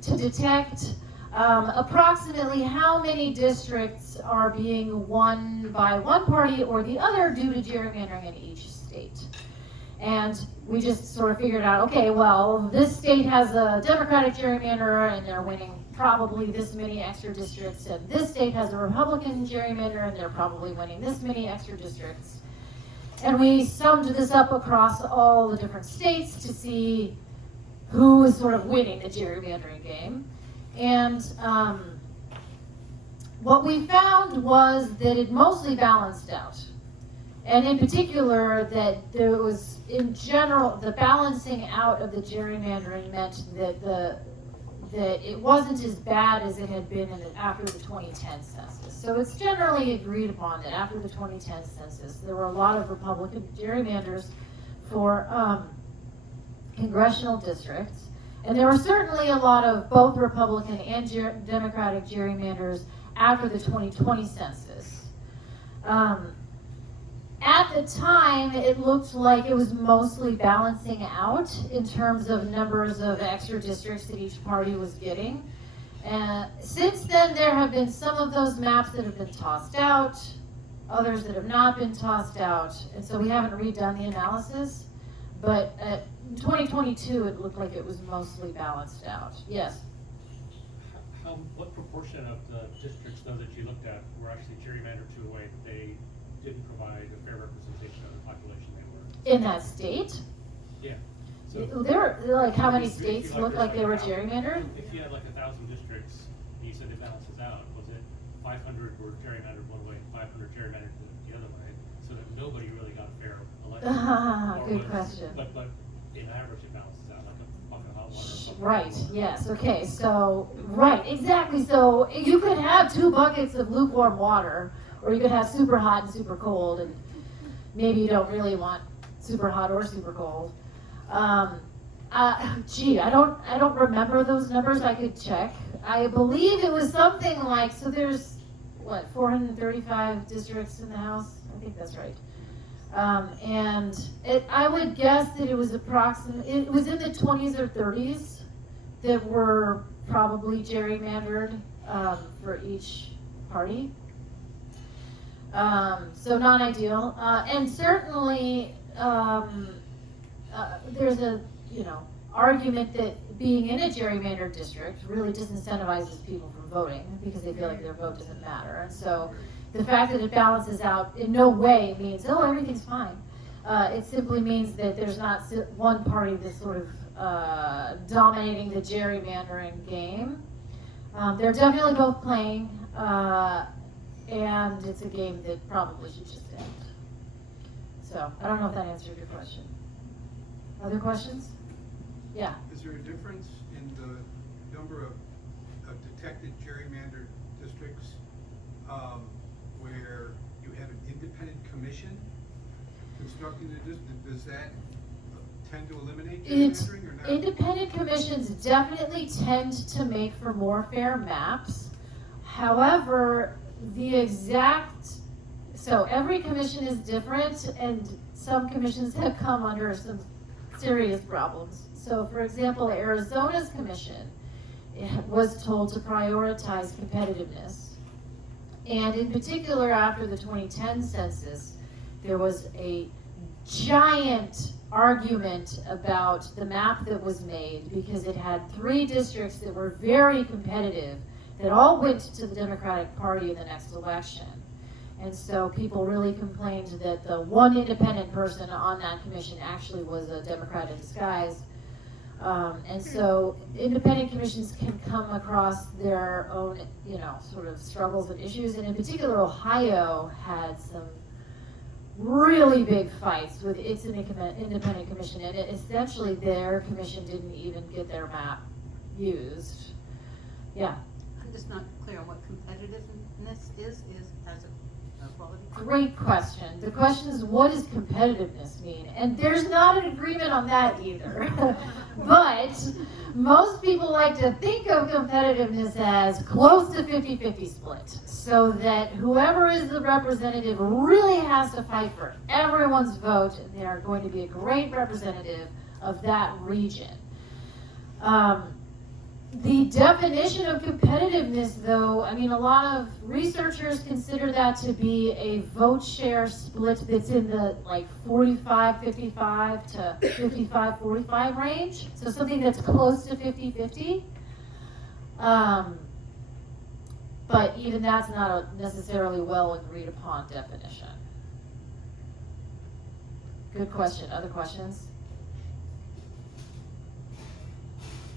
to detect approximately how many districts are being won by one party or the other due to gerrymandering in each state. And we just sort of figured out, okay, well, this state has a Democratic gerrymander and they're winning probably this many extra districts, and this state has a Republican gerrymander and they're probably winning this many extra districts. And we summed this up across all the different states to see who is sort of winning the gerrymandering game. And what we found was that it mostly balanced out. And in particular, that there was, in general, the balancing out of the gerrymandering meant that it wasn't as bad as it had been after the 2010 census. So it's generally agreed upon that after the 2010 census, there were a lot of Republican gerrymanders for congressional districts. And there were certainly a lot of both Republican and Democratic gerrymanders after the 2020 census. At the time, it looked like it was mostly balancing out in terms of numbers of extra districts that each party was getting. Since then, there have been some of those maps that have been tossed out, others that have not been tossed out, and so we haven't redone the analysis. But in 2022, it looked like it was mostly balanced out. Yes? What proportion of the districts, though, that you looked at were actually gerrymandered to a way that they didn't provide a fair representation of the population they were? In that state? Yeah. So There were, like, how many states looked like they were gerrymandered? If you had like 1,000 districts, and you said it balances out, was it 500 were gerrymandered one way and 500 gerrymandered the other way, so that nobody really got a fair election? Good question. But in average, it balances out like a bucket of hot water or something. Right, yes, okay, so, right, exactly. So you could have 2 buckets of lukewarm water, or you could have super hot and super cold, and maybe you don't really want super hot or super cold. Gee, I don't remember those numbers. I could check. I believe it was something like, so there's, what, 435 districts in the House? I think that's right. And I would guess that it was it was in the 20s or 30s that were probably gerrymandered for each party. So not ideal. And certainly there's a, argument that being in a gerrymandered district really disincentivizes people from voting because they feel like their vote doesn't matter. And so the fact that it balances out in no way means, oh, everything's fine. It simply means that there's not one party that's sort of dominating the gerrymandering game. They're definitely both playing, and it's a game that probably should just end. So I don't know if that answered your question. Other questions? Yeah. Is there a difference in the number of detected gerrymandered districts where you have an independent commission constructing the district? Does that tend to eliminate gerrymandering or not? Independent commissions definitely tend to make for more fair maps. However, so every commission is different, and some commissions have come under some serious problems. So for example, Arizona's commission was told to prioritize competitiveness. And in particular, after the 2010 census, there was a giant argument about the map that was made because it had 3 districts that were very competitive that all went to the Democratic Party in the next election. And so people really complained that the one independent person on that commission actually was a Democrat in disguise. And so independent commissions can come across their own, sort of struggles and issues. And in particular, Ohio had some really big fights with its independent commission. And essentially their commission didn't even get their map used. Yeah. I'm just not clear on what competitiveness is as a quality. Great question. The question is, what does competitiveness mean? And there's not an agreement on that either. But most people like to think of competitiveness as close to 50-50 split, so that whoever is the representative really has to fight for everyone's vote, and they are going to be a great representative of that region. The definition of competitiveness, though, I mean, a lot of researchers consider that to be a vote share split that's in the like 45-55 to 55-45 range. So something that's close to 50-50. But even that's not a necessarily well agreed upon definition. Good question. Other questions?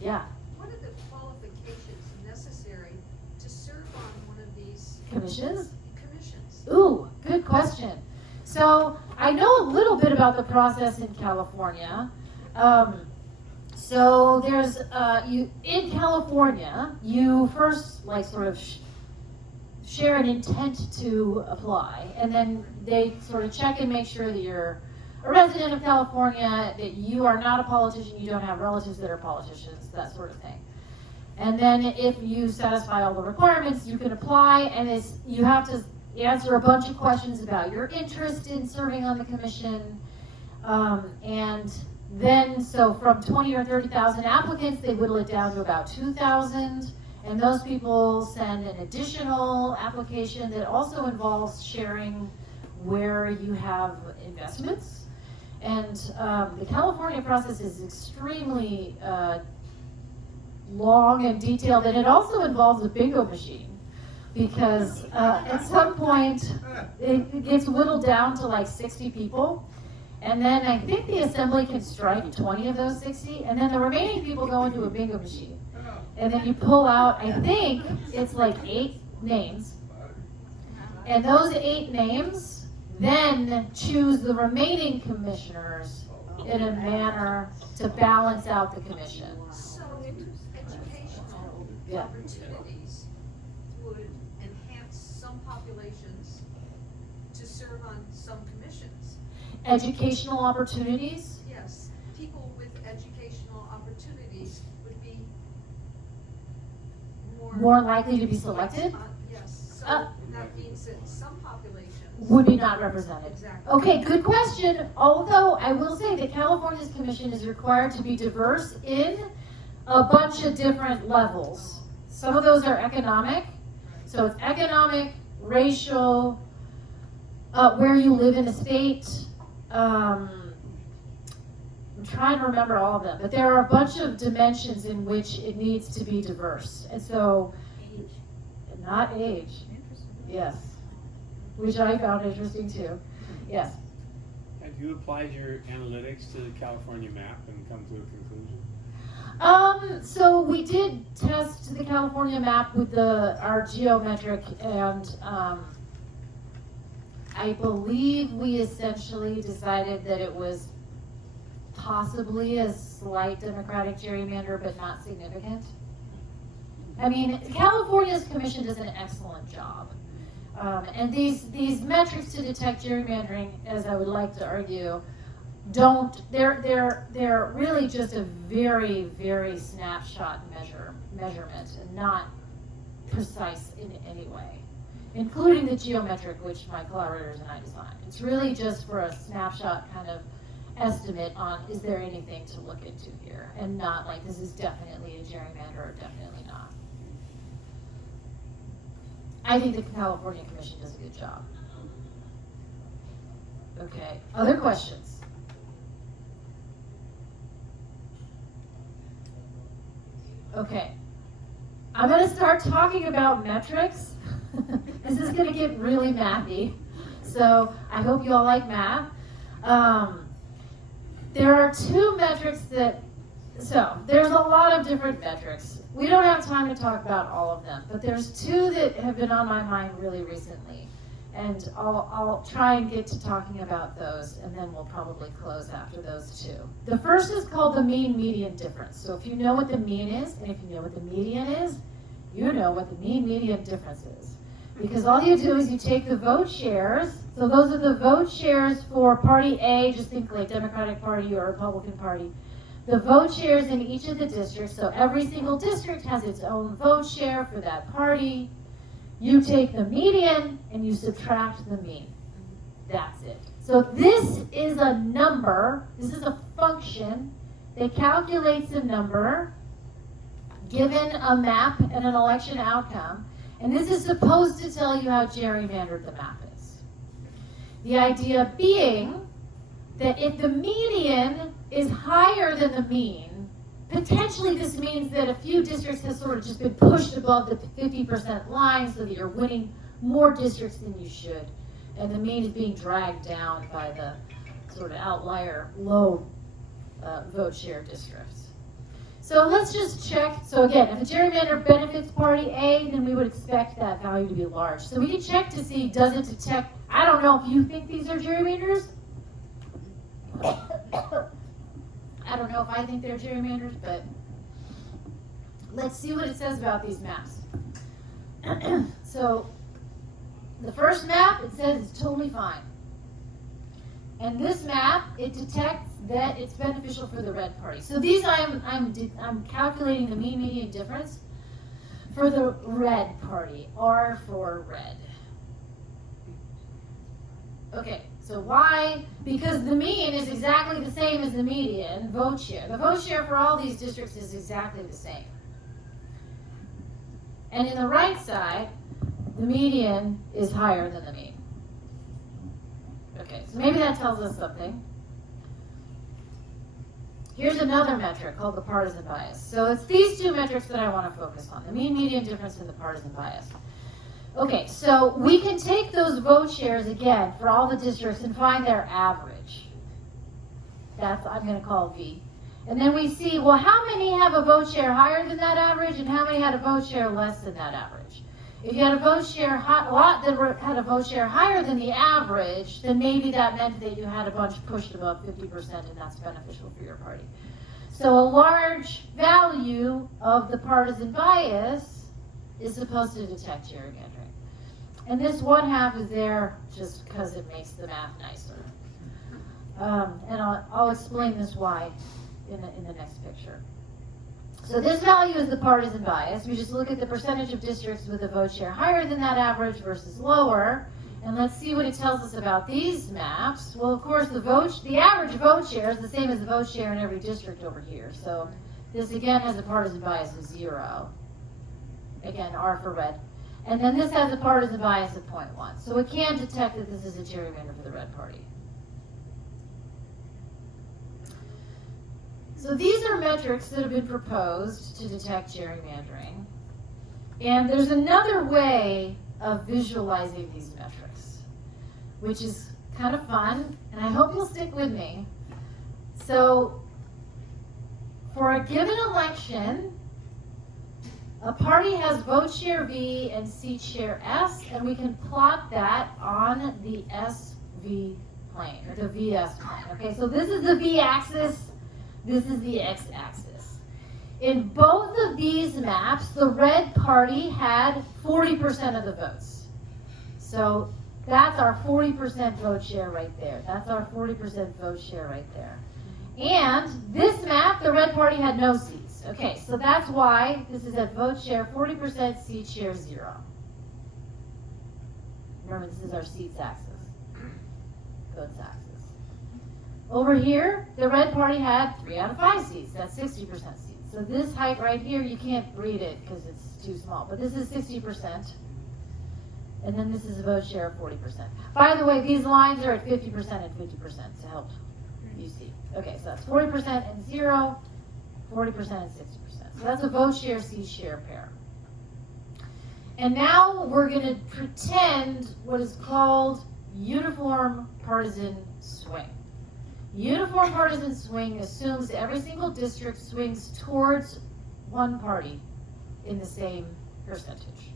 Yeah. What are the qualifications necessary to serve on one of these Commissions? commissions? Ooh, good question. So I know a little bit about the process in California. So there's in California, you first like sort of share an intent to apply, and then they sort of check and make sure that you're a resident of California, that you are not a politician, you don't have relatives that are politicians, that sort of thing. And then if you satisfy all the requirements, you can apply, and you have to answer a bunch of questions about your interest in serving on the commission. And then, so from 20 or 30,000 applicants, they whittle it down to about 2,000. And those people send an additional application that also involves sharing where you have investments. And the California process is extremely long and detailed, and it also involves a bingo machine, because at some point it gets whittled down to like 60 people, and then I think the assembly can strike 20 of those 60, and then the remaining people go into a bingo machine, and then you pull out, I think it's like 8 names, and those 8 names then choose the remaining commissioners in a manner to balance out the commission. So educational opportunities would enhance some populations to serve on some commissions. Educational opportunities? Yes, people with educational opportunities would be More likely to be selected? Yes, so that means that some populations Would be not represented. Exactly. Okay, good question. Although I will say that California's commission is required to be diverse in a bunch of different levels. Some of those are economic. So it's economic, racial, where you live in the state. I'm trying to remember all of them, but there are a bunch of dimensions in which it needs to be diverse. And so, not age. Yes. Which I found interesting too. Yes. Have you applied your analytics to the California map and come to a conclusion? So we did test the California map with our geometric, and I believe we essentially decided that it was possibly a slight Democratic gerrymander, but not significant. I mean, California's commission does an excellent job. And these metrics to detect gerrymandering, as I would like to argue, they're really just a very, very snapshot measurement and not precise in any way, including the geometric, which my collaborators and I designed. It's really just for a snapshot kind of estimate on, is there anything to look into here, and not like this is definitely a gerrymander or definitely not. I think the California Commission does a good job. Okay, other questions? Okay, I'm gonna start talking about metrics. This is gonna get really mathy, so I hope you all like math. There are 2 metrics so there's a lot of different metrics. We don't have time to talk about all of them, but there's 2 that have been on my mind really recently. And I'll try and get to talking about those, and then we'll probably close after those 2. The first is called the mean-median difference. So if you know what the mean is, and if you know what the median is, you know what the mean-median difference is. Because all you do is you take the vote shares. So those are the vote shares for Party A, just think like Democratic Party or Republican Party. The vote shares in each of the districts, so every single district has its own vote share for that party. You take the median and you subtract the mean. That's it. So this is a number, this is a function that calculates a number given a map and an election outcome, and this is supposed to tell you how gerrymandered the map is. The idea being that if the median is higher than the mean, potentially this means that a few districts have sort of just been pushed above the 50% line so that you're winning more districts than you should, and the mean is being dragged down by the sort of outlier low vote share districts. So let's just check. So again, if a gerrymander benefits party A, then we would expect that value to be large. So we can check to see, does it detect, I don't know if you think these are gerrymanders. I don't know if I think they're gerrymanders, but let's see what it says about these maps. So the first map, it says it's totally fine. And this map, it detects that it's beneficial for the red party. So these I'm calculating the mean median difference for the red party, R for red. Okay, so why? Because the mean is exactly the same as the median vote share. The vote share for all these districts is exactly the same. And in the right side, the median is higher than the mean. Okay, so maybe that tells us something. Here's another metric called the partisan bias. So it's these two metrics that I want to focus on, the mean median difference and the partisan bias. Okay, so we can take those vote shares again for all the districts and find their average. That's, I'm going to call V. And then we see, well, how many have a vote share higher than that average and how many had a vote share less than that average? If you had a vote share, a lot that had a vote share higher than the average, then maybe that meant that you had a bunch pushed above 50% and that's beneficial for your party. So a large value of the partisan bias is supposed to detect gerrymandering. And this 1/2 is there just because it makes the math nicer. And I'll explain this why in the next picture. So this value is the partisan bias. We just look at the percentage of districts with a vote share higher than that average versus lower. And let's see what it tells us about these maps. Well, of course, the average vote share is the same as the vote share in every district over here. So this again has a partisan bias of 0. Again, R for red. And then this has a partisan bias of 0.1. So it can detect that this is a gerrymander for the red party. So these are metrics that have been proposed to detect gerrymandering. And there's another way of visualizing these metrics, which is kind of fun, and I hope you'll stick with me. So for a given election, a party has vote share V and seat share S, and we can plot that on the SV plane, or the VS plane. Okay, so this is the V axis. This is the x-axis. In both of these maps, the red party had 40% of the votes. So that's our 40% vote share right there. That's our 40% vote share right there. And this map, the red party had no seats. Okay, so that's why this is at vote share 40%, seat share 0. Remember, this is our seats axis, votes axis. Over here, the red party had 3 out of 5 seats. That's 60% seats. So this height right here, you can't read it because it's too small. But this is 60%. And then this is a vote share of 40%. By the way, these lines are at 50% and 50% to help you see. Okay, so that's 40% and 0, 40% and 60%. So that's a vote share, seat share pair. And now we're going to pretend what is called uniform partisan swing. Uniform partisan swing assumes every single district swings towards one party in the same percentage.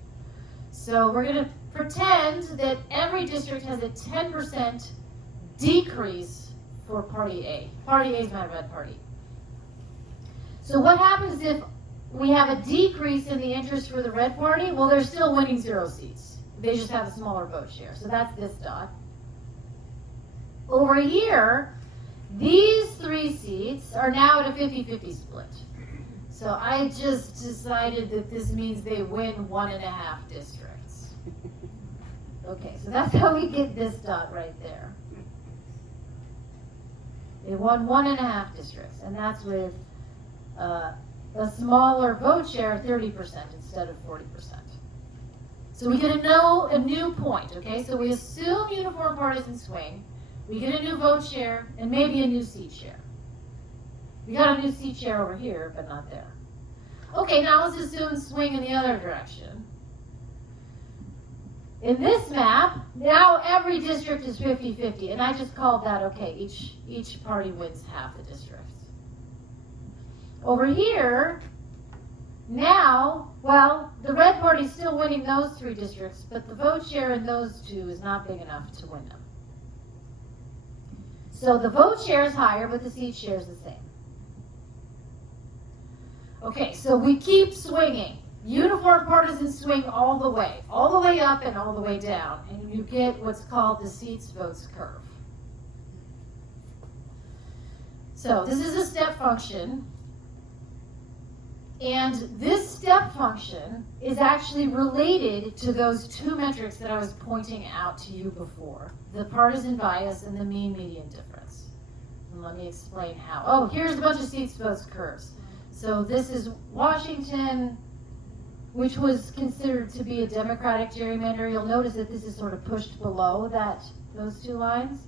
So we're going to pretend that every district has a 10% decrease for party A. Party A is my red party. So what happens if we have a decrease in the interest for the red party? Well, they're still winning 0 seats. They just have a smaller vote share. So that's this dot. Over here, these 3 seats are now at a 50-50 split. So I just decided that this means they win 1.5 districts. Okay, so that's how we get this dot right there. They won 1.5 districts, and that's with a smaller vote share, 30% instead of 40%. So we get a new point, okay? So we assume uniform partisan swing, we get a new vote share, and maybe a new seat share. We got a new seat share over here, but not there. Okay, now let's assume swing in the other direction. In this map, now every district is 50-50, and I just called that, okay, each party wins half the districts. Over here, now, well, the red party's still winning those 3 districts, but the vote share in those 2 is not big enough to win them. So the vote share is higher, but the seat share is the same. Okay, so we keep swinging. Uniform partisan swing all the way up and all the way down, and you get what's called the seats votes curve. So this is a step function, and this step function is actually related to those 2 metrics that I was pointing out to you before, the partisan bias and the mean median difference. And let me explain how. Oh, here's a bunch of seats votes curves. So this is Washington, which was considered to be a Democratic gerrymander. You'll notice that this is sort of pushed below those 2 lines.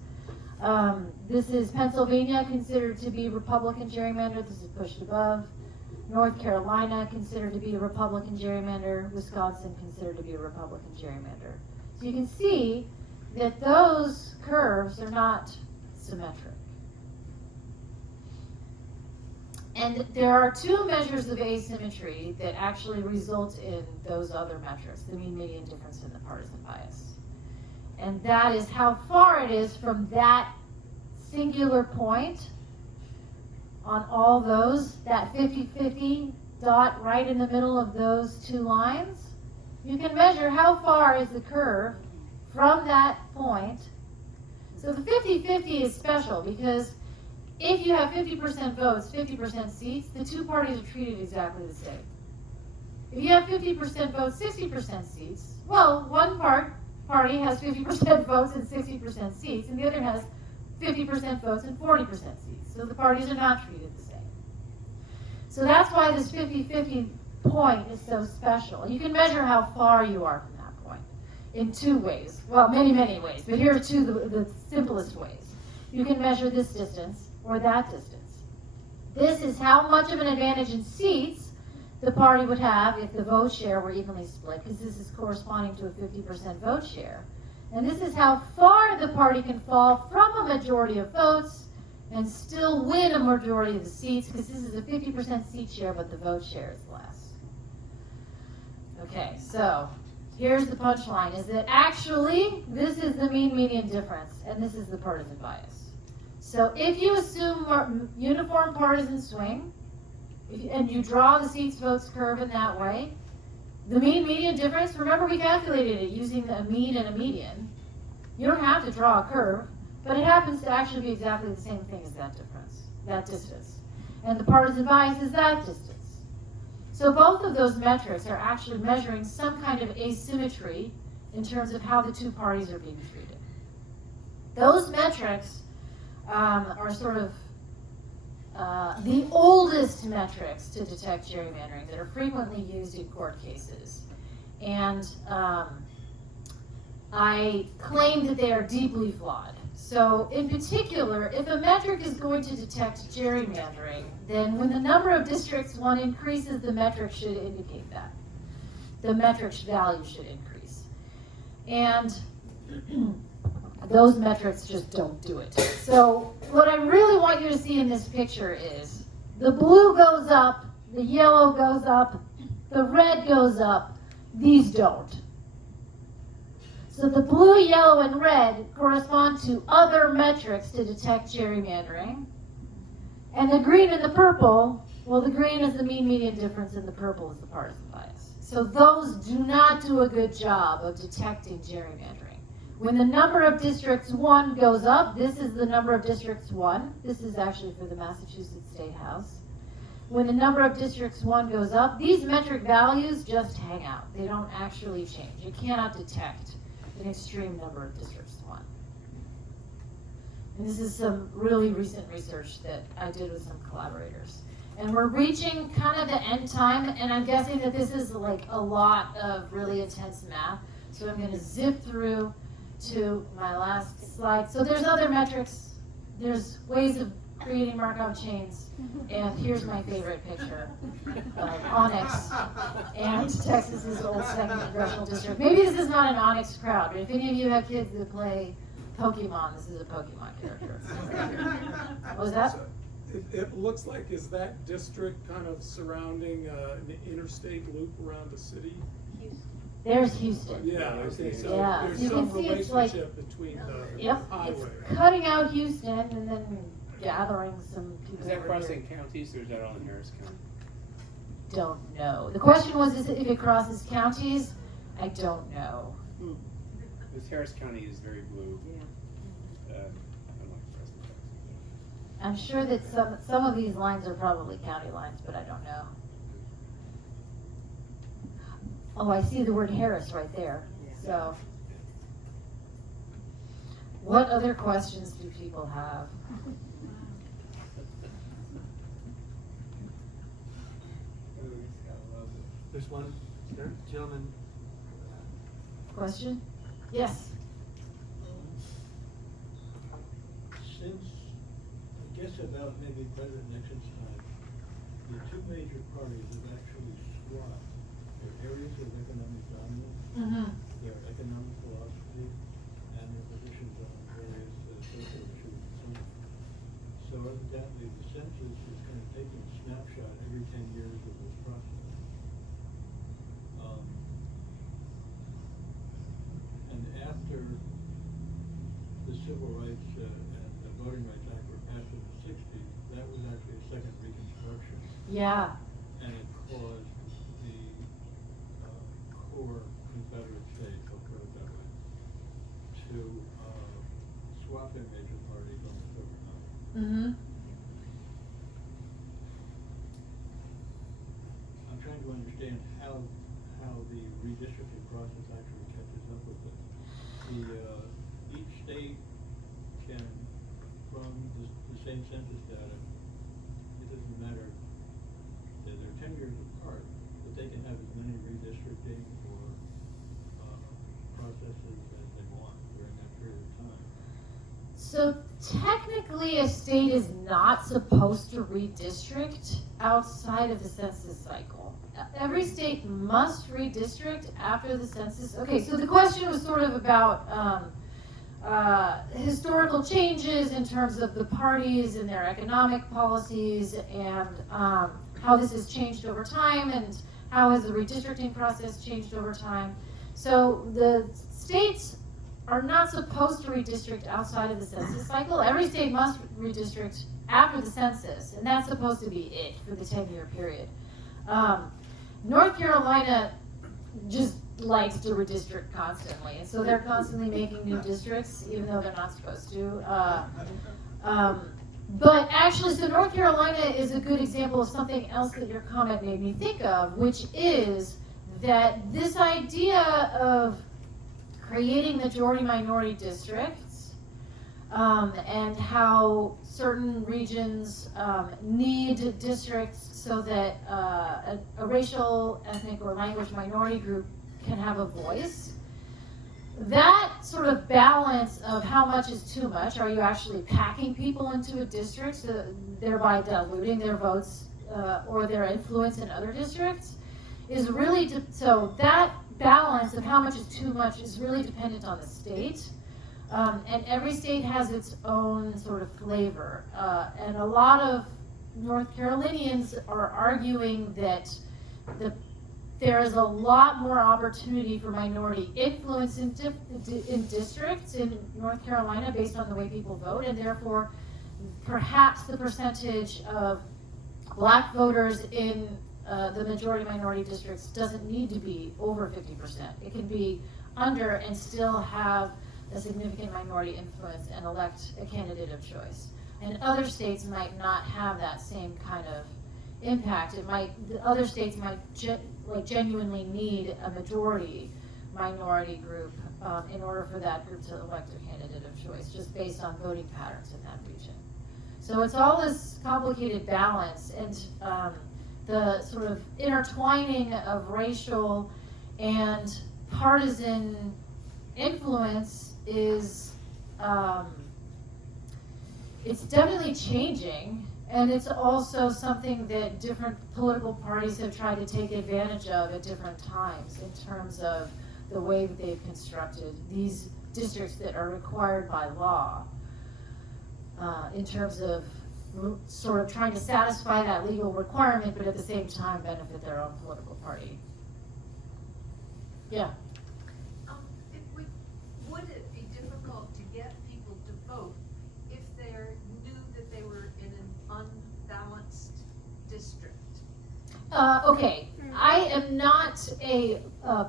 This is Pennsylvania, considered to be Republican gerrymander. This is pushed above. North Carolina, considered to be a Republican gerrymander. Wisconsin, considered to be a Republican gerrymander. So you can see that those curves are not symmetric. And there are 2 measures of asymmetry that actually result in those other metrics, the mean median difference and the partisan bias. And that is how far it is from that singular point on all those, that 50-50 dot right in the middle of those 2 lines. You can measure how far is the curve from that point. So the 50-50 is special because if you have 50% votes, 50% seats, the 2 parties are treated exactly the same. If you have 50% votes, 60% seats, well, one party has 50% votes and 60% seats, and the other has 50% votes and 40% seats. So the parties are not treated the same. So that's why this 50-50 point is so special. You can measure how far you are from that point in 2 ways. Well, many, many ways, but here are 2 the simplest ways. You can measure this distance or that distance. This is how much of an advantage in seats the party would have if the vote share were evenly split, because this is corresponding to a 50% vote share. And this is how far the party can fall from a majority of votes and still win a majority of the seats, because this is a 50% seat share, but the vote share is less. Okay, so here's the punchline, is that actually this is the mean median difference, and this is the partisan bias. So if you assume uniform partisan swing, and you draw the seats votes curve in that way, the mean median difference, remember we calculated it using a mean and a median. You don't have to draw a curve, but it happens to actually be exactly the same thing as that difference, that distance. And the partisan bias is that distance. So both of those metrics are actually measuring some kind of asymmetry in terms of how the 2 parties are being treated. Those metrics are sort of the oldest metrics to detect gerrymandering that are frequently used in court cases. And I claim that they are deeply flawed. So in particular, if a metric is going to detect gerrymandering, then when the number of districts 1 increases, the metric should indicate that. The metric's value should increase. And those metrics just don't do it. So what I really want you to see in this picture is the blue goes up, the yellow goes up, the red goes up, these don't. So the blue, yellow, and red correspond to other metrics to detect gerrymandering. And the green and the purple, well, the green is the mean median difference and the purple is the partisan bias. So those do not do a good job of detecting gerrymandering. When the number of districts 1 goes up, this is the number of districts 1. This is actually for the Massachusetts State House. When the number of districts 1 goes up, these metric values just hang out. They don't actually change. You cannot detect an extreme number of districts 1. And this is some really recent research that I did with some collaborators. And we're reaching kind of the end time, and I'm guessing that this is like a lot of really intense math. So I'm gonna zip through to my last slide. So there's other metrics, there's ways of creating Markov chains, and here's my favorite picture of Onyx and Texas's old second congressional district. Maybe this is not an Onyx crowd, but if any of you have kids that play Pokemon, this is a Pokemon character. What was that? It looks like, is that district kind of surrounding an interstate loop around the city? There's Houston. Yeah, okay, so Yeah, there's you some can see it's like, relationship between the yep, highway. it's cutting out Houston and then gathering some people Is that over crossing here. counties or is that all in Harris County? Don't know. The question was, is it if it crosses counties? I don't know. Because Harris County is very blue. Unlike the rest of Texas. I'm sure that some of these lines are probably county lines, but I don't know. Oh, I see the word Harris right there. So, what other questions do people have? There's one, there, gentleman. Question? Yes. Since, I guess about maybe President Nixon's time, the two major parties have actually swapped their areas of economic dominance, their economic philosophy, and their positions on various social issues and so on. So evidently the census is kind of taking a snapshot every 10 years of this process. And after the Civil Rights and the Voting Rights Act were passed in the 60s, that was actually a second Reconstruction. Yeah. And it caused the core Confederate states, I'll put it that way, to swap their major parties almost overnight. I'm trying to understand how the redistricting process actually catches up with it. Each state can, from the same census data, it doesn't matter that they're 10 years apart, but they can have as many redistricting or processes as they want during that period of time. So technically a state is not supposed to redistrict outside of the census cycle. Every state must redistrict after the census. Okay, so the question was sort of about historical changes in terms of the parties and their economic policies and how this has changed over time and how has the redistricting process changed over time. So the states are not supposed to redistrict outside of the census cycle. Every state must redistrict after the census, and that's supposed to be it for the 10-year period. North Carolina just likes to redistrict constantly, and so they're constantly making new districts, even though they're not supposed to. But actually, so North Carolina is a good example of something else that your comment made me think of, which is that this idea of creating majority-minority districts and how certain regions need districts so that a racial, ethnic, or language minority group can have a voice. That sort of balance of how much is too much, are you actually packing people into a district, so thereby diluting their votes or their influence in other districts, is really, so that balance of how much is too much is really dependent on the state. And every state has its own sort of flavor. And a lot of North Carolinians are arguing that there is a lot more opportunity for minority influence in districts in North Carolina based on the way people vote, and therefore perhaps the percentage of black voters in the majority-minority districts doesn't need to be over 50%. It can be under and still have a significant minority influence and elect a candidate of choice. And other states might not have that same kind of impact. The other states might genuinely need a majority minority group in order for that group to elect a candidate of choice, just based on voting patterns in that region. So it's all this complicated balance, and the sort of intertwining of racial and partisan influence is, it's definitely changing, and it's also something that different political parties have tried to take advantage of at different times in terms of the way that they've constructed these districts that are required by law, in terms of sort of trying to satisfy that legal requirement, but at the same time benefit their own political party. Yeah. Would it be difficult to get people to vote if they knew that they were in an unbalanced district? Okay, I am not a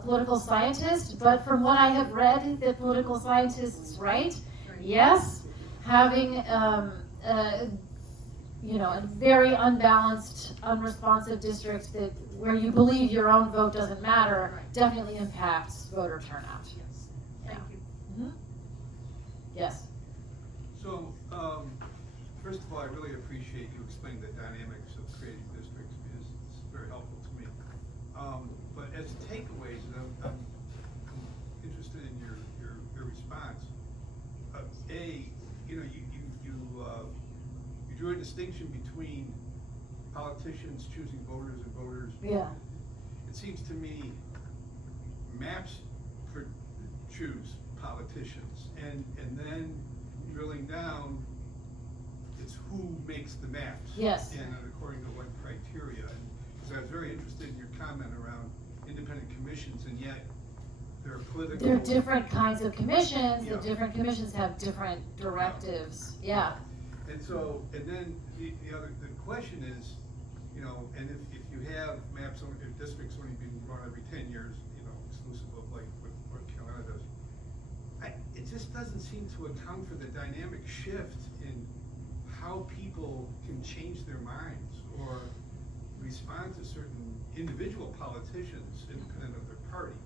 political scientist, but from what I have read that political scientists write, yes, having you know, a very unbalanced, unresponsive district that where you believe your own vote doesn't matter definitely impacts voter turnout. Yes. Yeah. Thank you. Mm-hmm. Yes. So, first of all, I really appreciate you explaining the dynamics of creating districts, because it's very helpful to me. But as takeaways, I'm interested in your response. You know, you drew a distinction between politicians choosing voters and voters. Yeah. It seems to me maps choose politicians, and then drilling down, it's who makes the maps. Yes. And according to what criteria. Because I was very interested in your comment around independent commissions, and yet there are political. There are different kinds of commissions, Yeah. and different commissions have different directives. Yeah. And so, and then the question is, you know, and if you have maps, if districts only being run every 10 years, you know, exclusive of like what Carolina does, it just doesn't seem to account for the dynamic shift in how people can change their minds or respond to certain individual politicians independent of their party.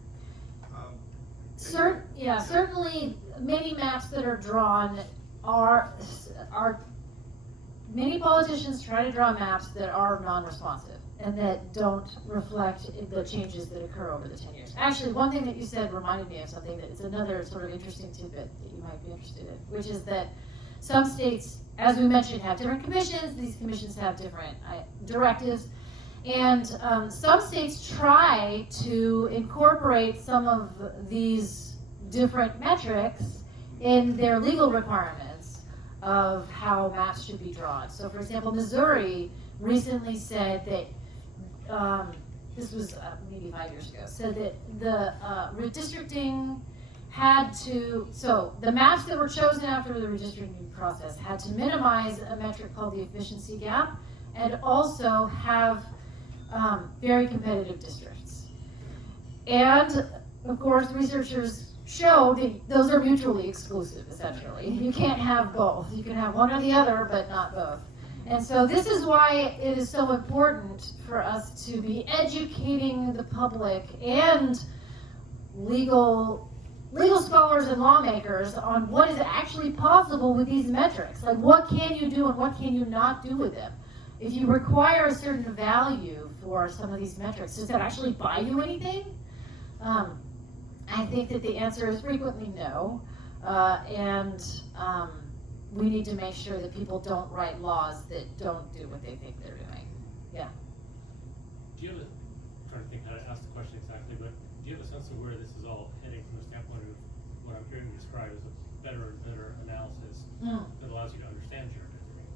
Certainly many maps that are drawn are many politicians try to draw maps that are non-responsive and that don't reflect the changes that occur over the 10 years. Actually, one thing that you said reminded me of something that is another sort of interesting tidbit that you might be interested in, which is that some states, as we mentioned, have different commissions. These commissions have different directives. And some states try to incorporate some of these different metrics in their legal requirements of how maps should be drawn. So for example, Missouri recently said that, this was maybe 5 years ago, said that the redistricting had to, so the maps that were chosen after the redistricting process had to minimize a metric called the efficiency gap and also have very competitive districts. And of course, researchers show that those are mutually exclusive, essentially. You can't have both. You can have one or the other, but not both. And so this is why it is so important for us to be educating the public and legal scholars and lawmakers on what is actually possible with these metrics. Like, what can you do and what can you not do with them? If you require a certain value for some of these metrics, does that actually buy you anything? I think that the answer is frequently no, and we need to make sure that people don't write laws that don't do what they think they're doing. Yeah. Do you have I'm trying to think how to ask the question exactly, but do you have a sense of where this is all heading from the standpoint of what I'm hearing described as a better and better analysis that allows you to understand gerrymandering,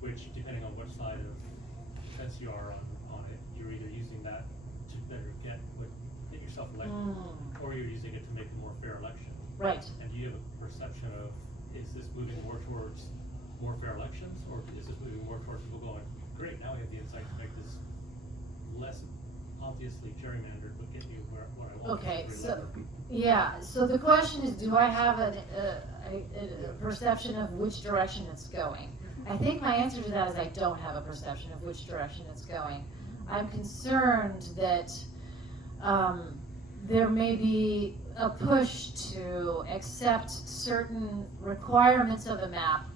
which, depending on which side of the fence you are on it, you're either using that to better get yourself elected, or you're using it to make a more fair election. Right. And do you have a perception of, is this moving more towards more fair elections, or is this moving more towards people going, great, now we have the insight to make this less obviously gerrymandered, but get you what I want? Okay, so the question is, do I have a perception of which direction it's going? I think my answer to that is I don't have a perception of which direction it's going. I'm concerned that there may be a push to accept certain requirements of a map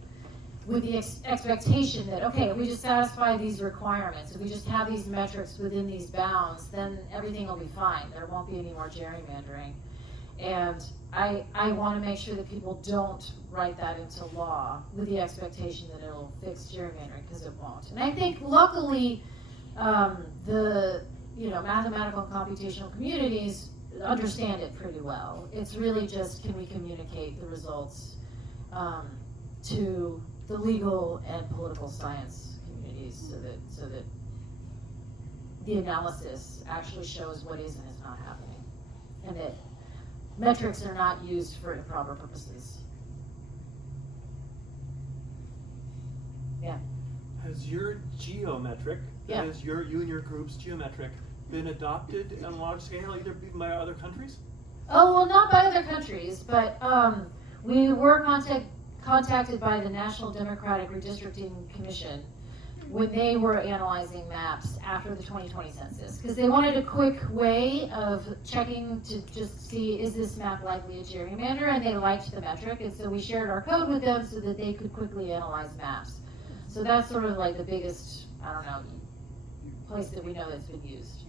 with the expectation that, okay, if we just satisfy these requirements, if we just have these metrics within these bounds, then everything will be fine. There won't be any more gerrymandering. And I want to make sure that people don't write that into law with the expectation that it'll fix gerrymandering, because it won't. And I think luckily the mathematical and computational communities understand it pretty well. It's really just, can we communicate the results to the legal and political science communities so that the analysis actually shows what is and is not happening, and that metrics are not used for improper purposes. Yeah. Has your geometric, Yeah. that is you and your group's geometric, been adopted on a large scale, either by other countries? Oh, well, not by other countries, but we were contacted by the National Democratic Redistricting Commission when they were analyzing maps after the 2020 census, because they wanted a quick way of checking to just see, is this map likely a gerrymander, and they liked the metric, and so we shared our code with them so that they could quickly analyze maps. So that's sort of like the biggest, I don't know, place that we know that's been used.